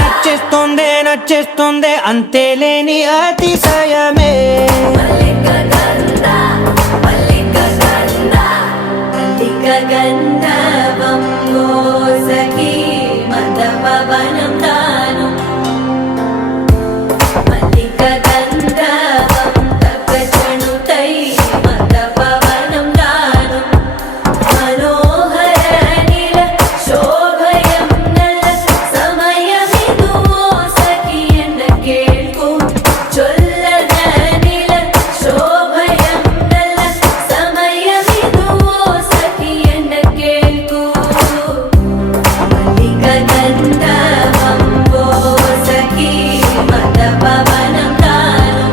నచ్చేస్తోందే నచ్చేస్తోందే అంతేలేని అతిశయమే. గంధర్వం సఖీ మద పవనం దాను మల్లిక గంధర్వం తగచణుతై మద పవనం దాను మనోహర నీల శోభయం నల్ల సమయమిదు సఖీ ఎన్న కేൾకు చొల్లద నీల శోభయం నల్ల సమయమిదు సఖీ ఎన్న కేൾకు మల్లిక గంధర్వం సఖీ మద పవనం దాను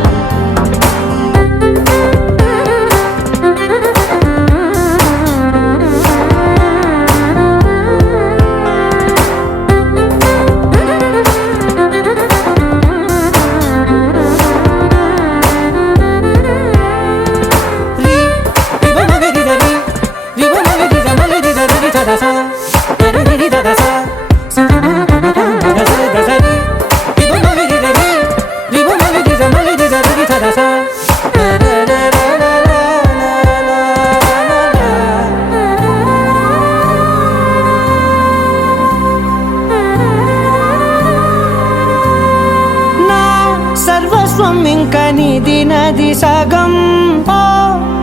సర్వస్వం ఇంక నీది నది సగం.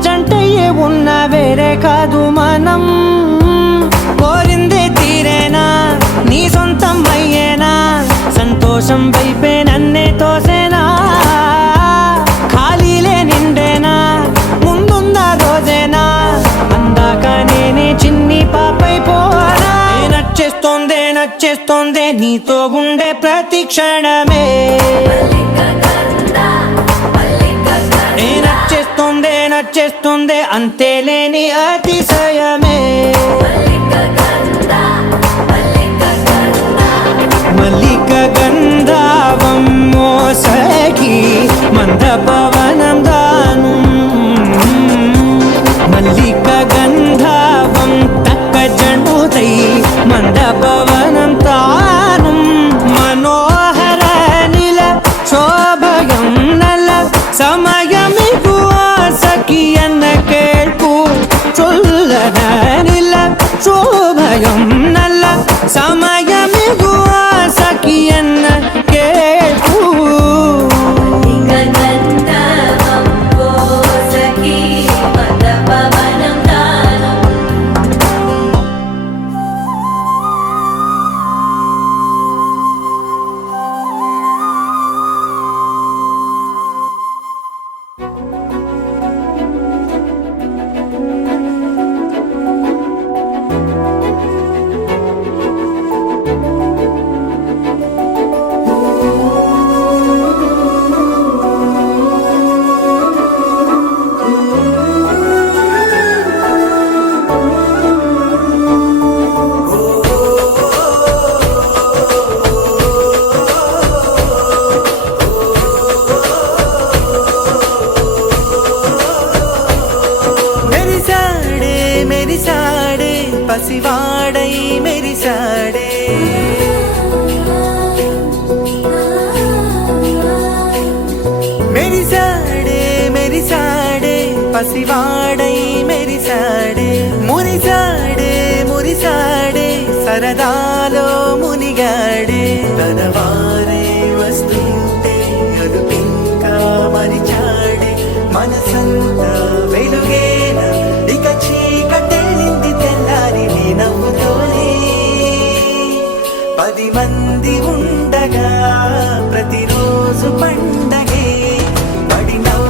జంటయ్యే ఉన్న వేరే కాదు మనం. కోరిందే తీరేనా నీ సొంతం అయ్యేనా, సంతోషం వైపే నన్నే తోసేనా. ఖాళీలే నిండేనా ముందుందా రోజేనా, అందాక నేనే చిన్ని పాపై పోనా. నచ్చేస్తోందే నచ్చేస్తోందే నీతో ఉండే ప్రతి క్షణమే. నచ్చేస్తోందే నచ్చేస్తోందే అంతేలేని అతిశయమే. మల్లిక గంధర్వం సఖీ మంద పవనం దాను మల్లిక గంధర్వం తక్కజణుతై మంద పవనం తాను మనోహర నీల శోభయం నల్ల సమయమిగు సఖీ ఎన్న కేൾకు చొల్లద నీల శోభయం నల్ల సమయమిగు సఖీ ఎన్న కేൾకు. గంధర్వం సఖీ మద పవనం దాను మెరిసాడే మెరిసాడే పసివాడై మెరిసాడే. మెరిసాడే మెరిసాడే పసివాడై మెరిసాడే. మురిసాడే మురిసాడే సరదాలో మునిగాడే. తన వారే వస్తుంటే అదుపింకా మరిచాడే. మనసంతా వెలుగేన ఇక చీకటెళ్ళింది తెల్లారి నీ నవ్వుతోనే. 10 మంది ఉండగా ప్రతిరోజు పండగే పడి నవ్వు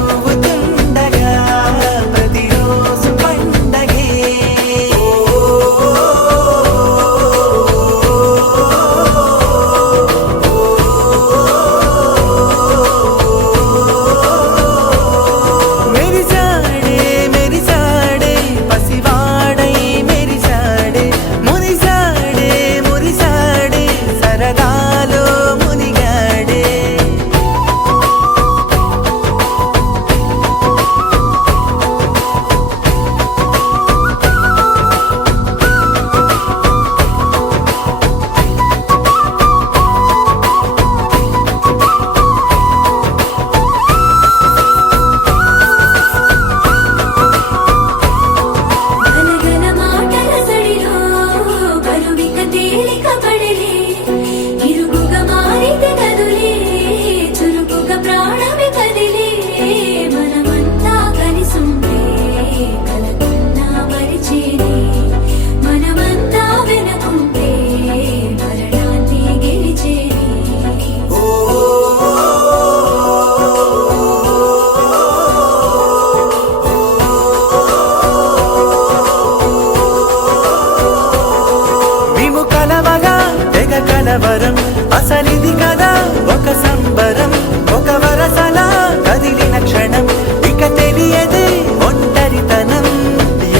కలవరం అసలిది కదా ఒక సంబరం ఒక వరసలా కదిలిన క్షణం ఇక తెలియదే ఒంటరితనం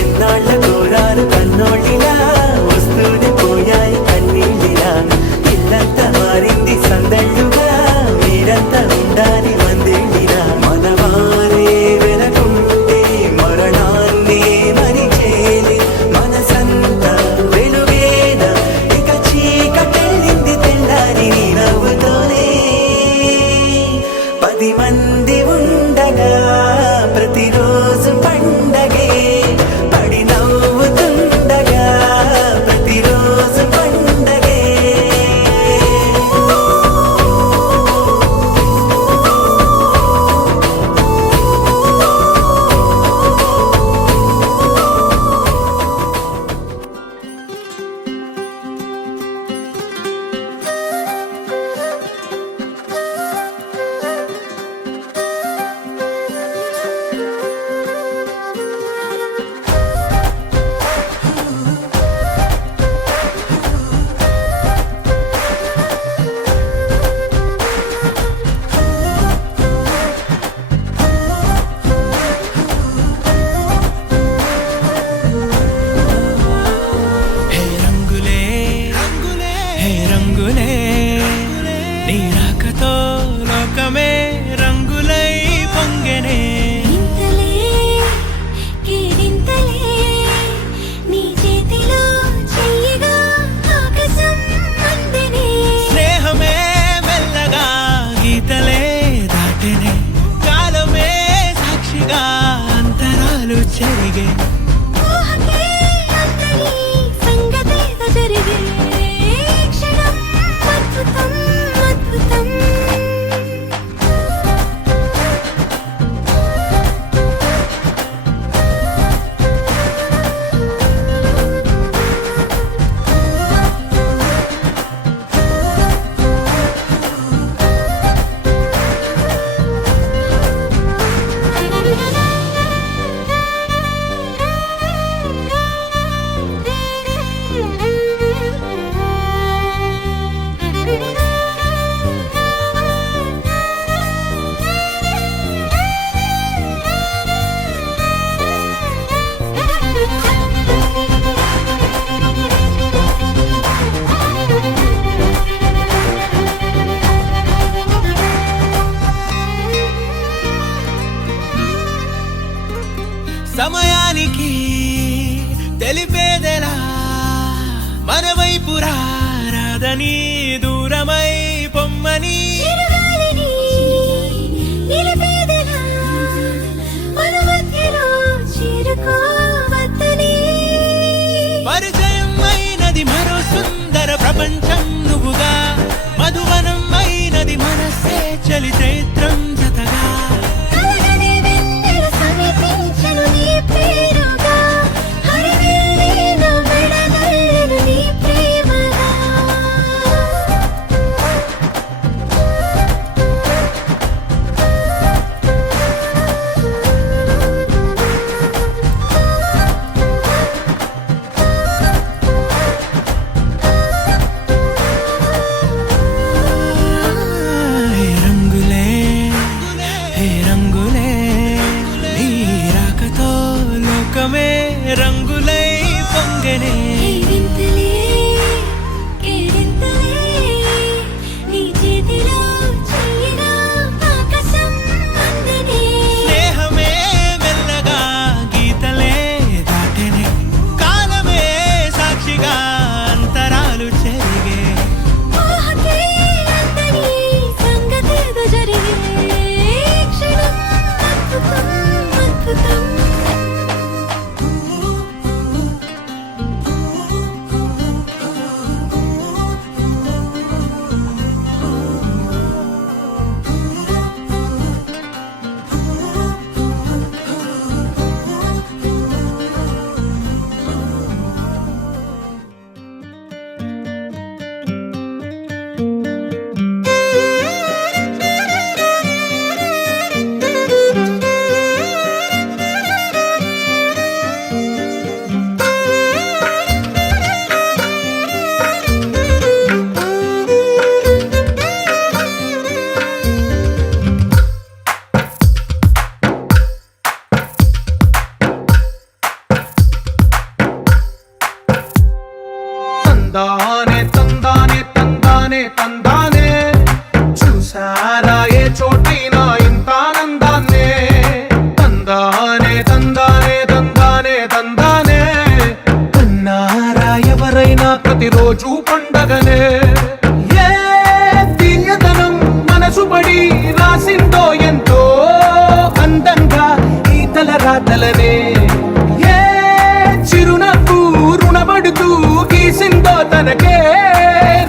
ఎన్నాళ్ళ కోరారు కన్నోళ్ళిలా వస్తూనే పోయాయి కన్నీళ్ళిలా ఇల్లంతా మారింది సందళ్ళుగా మీరంతా ఉండాలి వందేళ్ళిలా మనవారే వెనకుంటే మరణాన్నే మరిచేలే మనసంతా వెలువేన ఇక చీకటెళ్ళింది తెల్లారి నీ నవ్వుతోనే 10 మంది ఉండగా ప్రతిరోజు పండగే పడి నవ్వుతుండగా ప్రతిరోజు పండగే హే రంగులే హే రంగులే నీ రాకతో లోకమే రంగులై పొంగెనే ఇంతలే కేరింతలే నీ చేతిలో చెయ్యగా ఆకాశం అందనే స్నేహమే మెల్లగా గీతలే దాటెనే కాలమే సాక్షిగా అంతరాలు చెరిగే ఊహకే అంతని సంగతేదో జరిగే క్షణం అద్భుతం అద్భుతం సమయానికి తెలిపేదెలా మన వైపు రాదని దూరమై పొమ్మని చిరుగాలిని నిలిపేదెలా మన మధ్యలో చేరుకోవద్దని పరిచయం అయినది మరో సుందర ప్రపంచం నువ్వుగా మధువనం అయినది మనస్సే చలి చైత్రం జతగా కలగని వెన్నెల సమీపించను నీ పేరుగా హరివెల్లి నా మెడనల్లను నీ ప్రేమగా తందానే తందానే తందానే తందానే చూసారా ఏ చోటైనా ఇంత ఆనందాన్నే తందానే తందానే తందానే తందానే కన్నారా ఎవరైనా ప్రతిరోజు పండగనే ఏ తీయదనం మనసు పడి రాసిందో ఎంతో అందంగా ఈ తల రాతలనే ఏ చిరునవ్వు రుణపడుతూ గీసిందో తనకే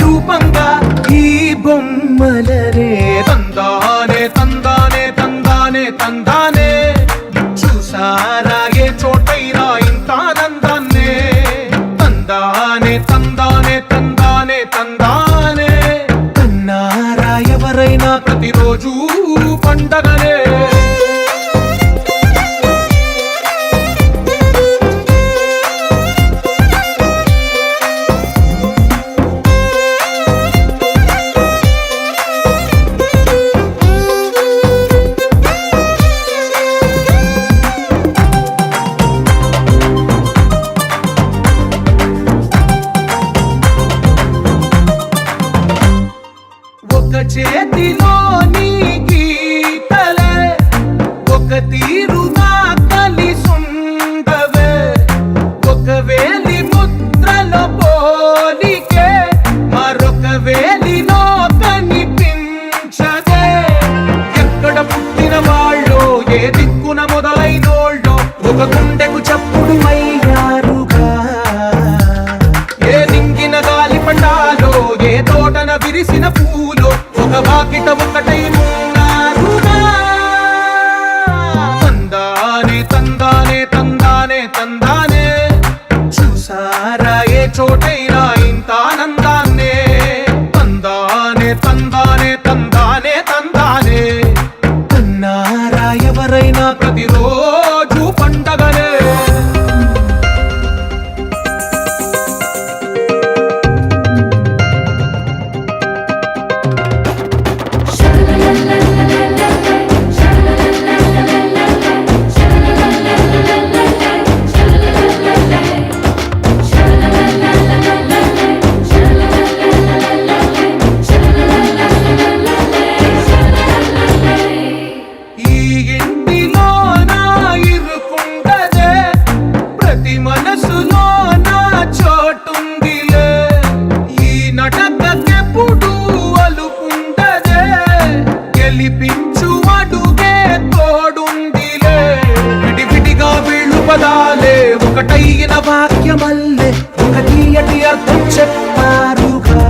రూపంగా ఈ బొమ్మలనే తందానే తందానే తందానే తందానే చూసారా ఏ చోటైనా ఇంత ఆనందాన్నే తందానే తందానే తందానే తందానే కన్నారా ఎవరైనా ప్రతిరోజు పండగనే ఒక చేతిలో నీ గీతలే ఒక తీరుగా కలిసుండవే ఒక వేలి ముద్రలో పోలికే మరొక వేలిలో కనిపించదే ఎక్కడ పుట్టిన వాళ్ళో ఏ దిక్కున మొదలైనోళ్ళో ఒక గుండెకు చప్పుడు అయ్యారుగా ఏ నింగిన గాలి పటాలో ఏ తోటన విరిసిన పూలో ఒక వాకిట ఒకటై ఉన్నారుగా తందానే తందానే తందానే తందానే చూసారా ఏ చోటైనా ఇంత ఆనందాన్నే తందానే తందానే తందానే తందానే కన్నారా ఎవరైనా ప్రతిరోజు పండగనే ఈ ఇంటిలో నా ఇరుకుండదే ప్రతి మనసులో నా చోటుందిలే ఈ నటకెప్పుడు అలుకుండదే గెలిపించు అడుగే తోడుందిలే విడివిడిగా వీళ్ళు పదాలే ఒకటైన వాక్యమల్లే ఒక తీయటి అర్థం చెప్పారుగా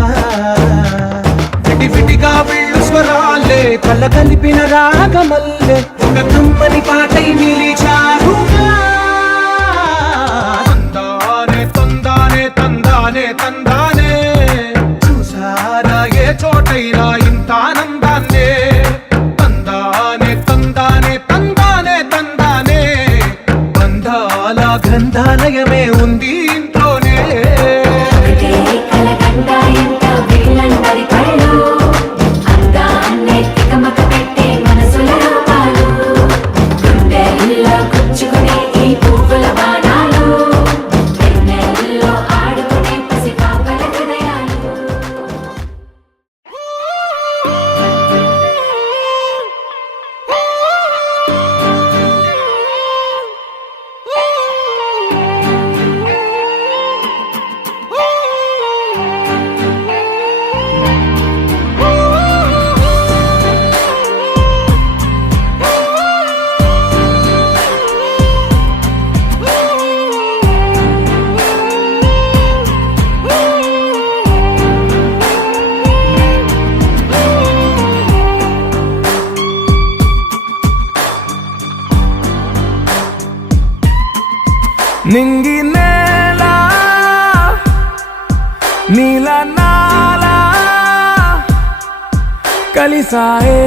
విడివిడిగా వీళ్ళు స్వరాలే కళ్ళ కలిపిన రాగమల్లే ఒక కమ్మని పాటై నిలిచారుగా తందానే తందానే తందానే తందానే చూసారా ఏ చోటైనా ఇంత ఆనందాన్నే తందానే తందానే తందానే తందానే బంధాల గ్రంథాలయమే ఉంది ఇంట్లోనే ఒకటే కలగంట ఎంత వీళ్ళందరి కళ్ళు అందాన్నే తికమక పెట్టే మనసుల రూపాలు గుండెల్లో గుచ్చుకునే ఈ పువ్వుల బాణాలు వెన్నెల్లో ఆడుకునే పసిపాపల హృదయాలు నింగి నేల నీల నాల కలిసాయే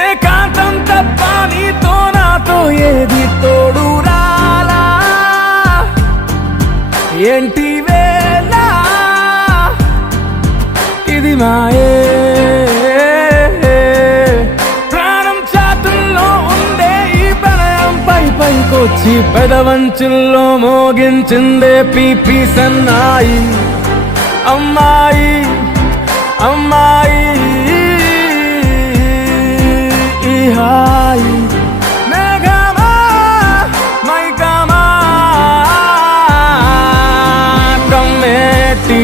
ఏకాంతం తప్ప నీతో నాతో ఏది తోడు రాలా ఏంటి వేళ ఇది మాయే ప్రాణం చాతుల్లో ఉండే ఈ ప్రణయం పై పైకో వచ్చి పెదవంచుల్లో మోగించిందే పీపీ సన్నాయి అమ్మాయి అమ్మాయి ఈ హాయి మేఘమా మైకమా కమ్మేటి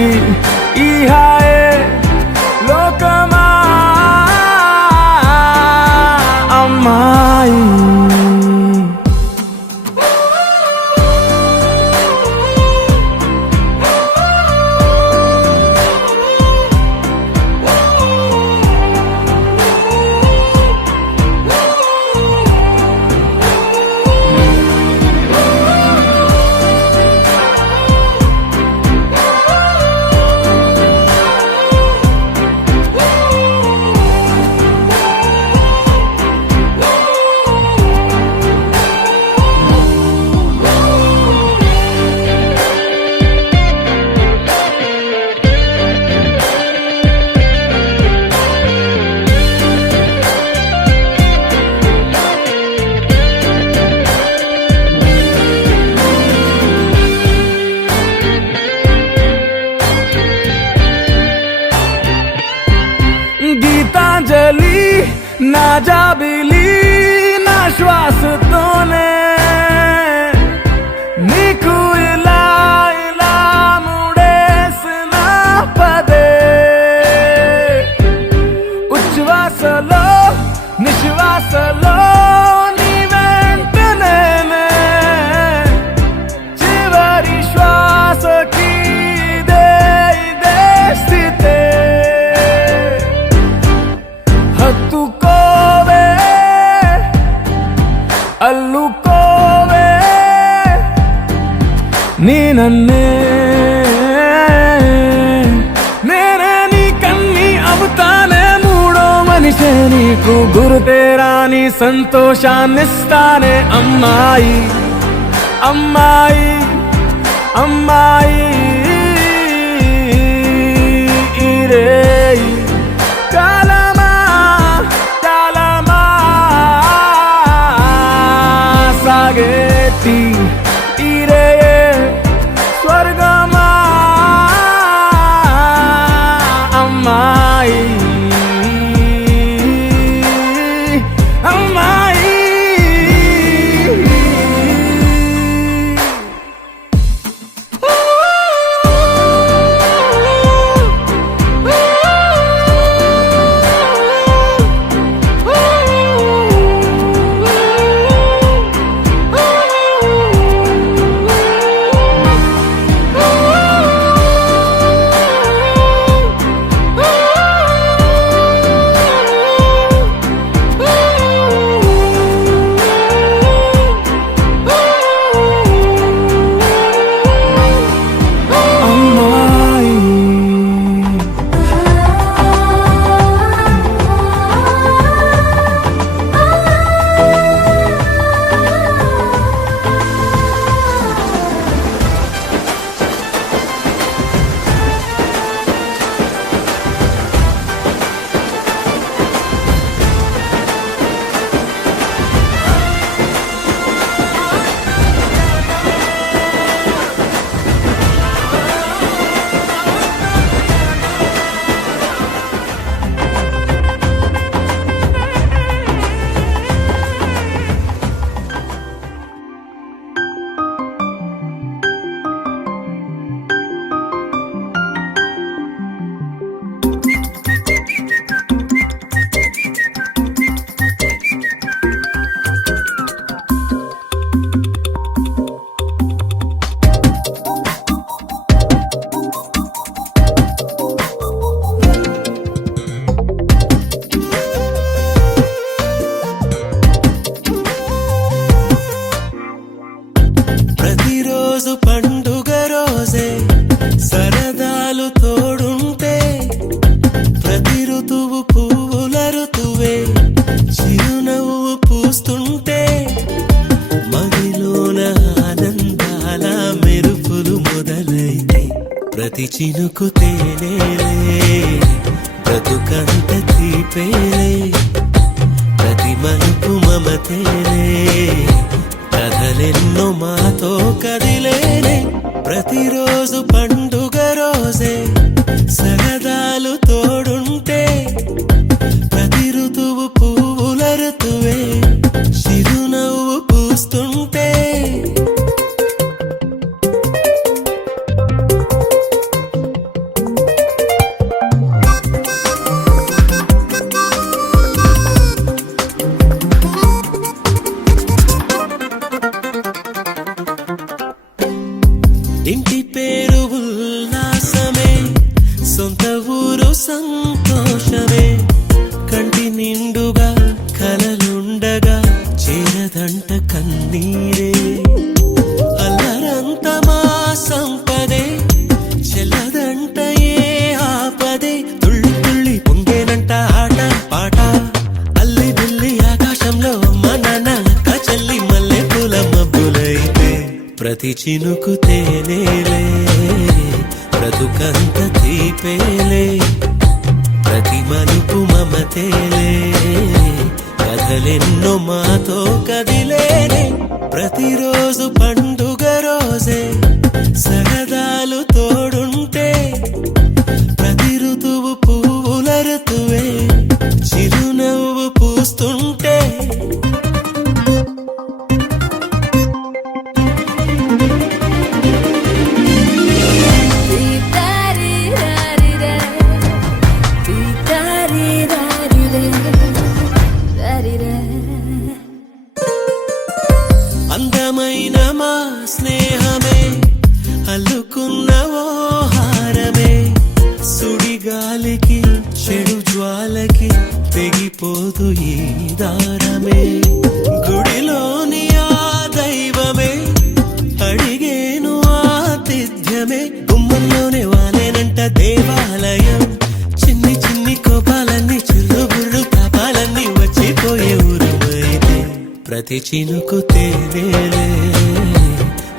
ఈ హాయే లోకమా అమ్మాయి గీతాంజలి నా జాబిలి నా శ్వాసతోనే నీకు ఇలా ఇలా ముడేసిన పదే ఉచ్ఛ్వాసలో నిశ్వాసలో నీ వెంట నేనే చివరి శ్వాసకి ఇదే స్థితే హత్తుకోవే అల్లుకోవే నీ నన్నే నేనే నీ కన్ని అవుతానే మూడో మనిషే నీకు గురుతేరాని సంతోషాన్నిస్తానే అమ్మాయి అమ్మాయి అమ్మాయి ఇరే కాలమా కాలమా సాగేటి ఇరే స్వర్గమా అమ్మాయి అమ్మాయి ప్రతి చినుకు తేనేలే బ్రతుకంత తీపేలే ప్రతి మలుపు మమతేలే కథలెన్నో మాతో కదిలేనే ప్రతిరోజు పండుగ రోజే సరదాలు తోడుంటే ప్రతి ఋతువు పువ్వుల ఋతువే చిరునవ్వు పూస్తుంటే ఇంటి పేరు ఉల్లాసమే సొంత ఊరు సంతోషమే కంటి నిండుగా కలలుండగా చేరదంట కన్నీరే అల్లరంత మా సంపదే చెల్లదంట ఏ ఆపదే తుళ్ళి తుళ్ళి పొంగేనంట ఆట పాట అల్లి బిల్లి ఆకాశంలో అమ్మ నాన్న అక్క చెల్లి మల్లె పూల మబ్బులైతే ప్రతి చినుకు తేనేలే బ్రతుకంత తీపేలే ప్రతి మలుపు మమతేలే కథలెన్నో మాతో కదిలేనే ప్రతిరోజు పండుగ రోజే సరదాలు తోడుంటే ప్రతి ఋతువు పువ్వుల ఋతువే చిరునవ్వు పూస్తుంటే అందమైన మా స్నేహమే అల్లుకున్న ఓ హారమే సుడిగాలికి చెడు జ్వాలకి తెగిపోదు ఈ దారమే గుడిలోని ఆ దైవమే అడిగేను ఆతిథ్యమే గుమ్మంలోనే వాలేనంట దేవాలయం చిన్ని చిన్ని కోపాలన్నీ చిల్లుబుర్రు తాపాలన్నీ వచ్చిపోయే ఊరుమైతే ప్రతి చినుకు తేనేలే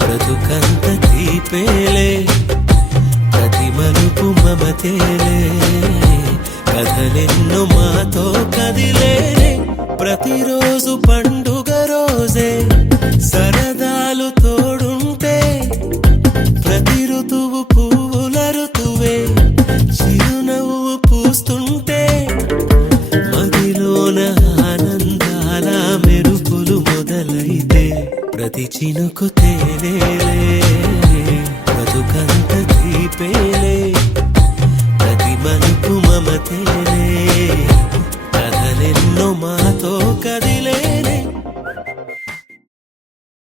బ్రతుకంత తీపేలే ప్రతి మలుపు మమతేలే కథలెన్నో మాతో కదిలేనే ప్రతిరోజు పండుగ రోజే సరదాలు తోడుంటే ప్రతి ఋతువు పువ్వుల ఋతువే చిరునవ్వు పూస్తుంటే మదిలోన ఆనందాల మెరుపులు మొదలైతే ప్రతి చినుకు తేనేలే బ్రతుకంత తీపేలే ప్రతి మలుపు మమతేలే కథలెన్నో మాతో కది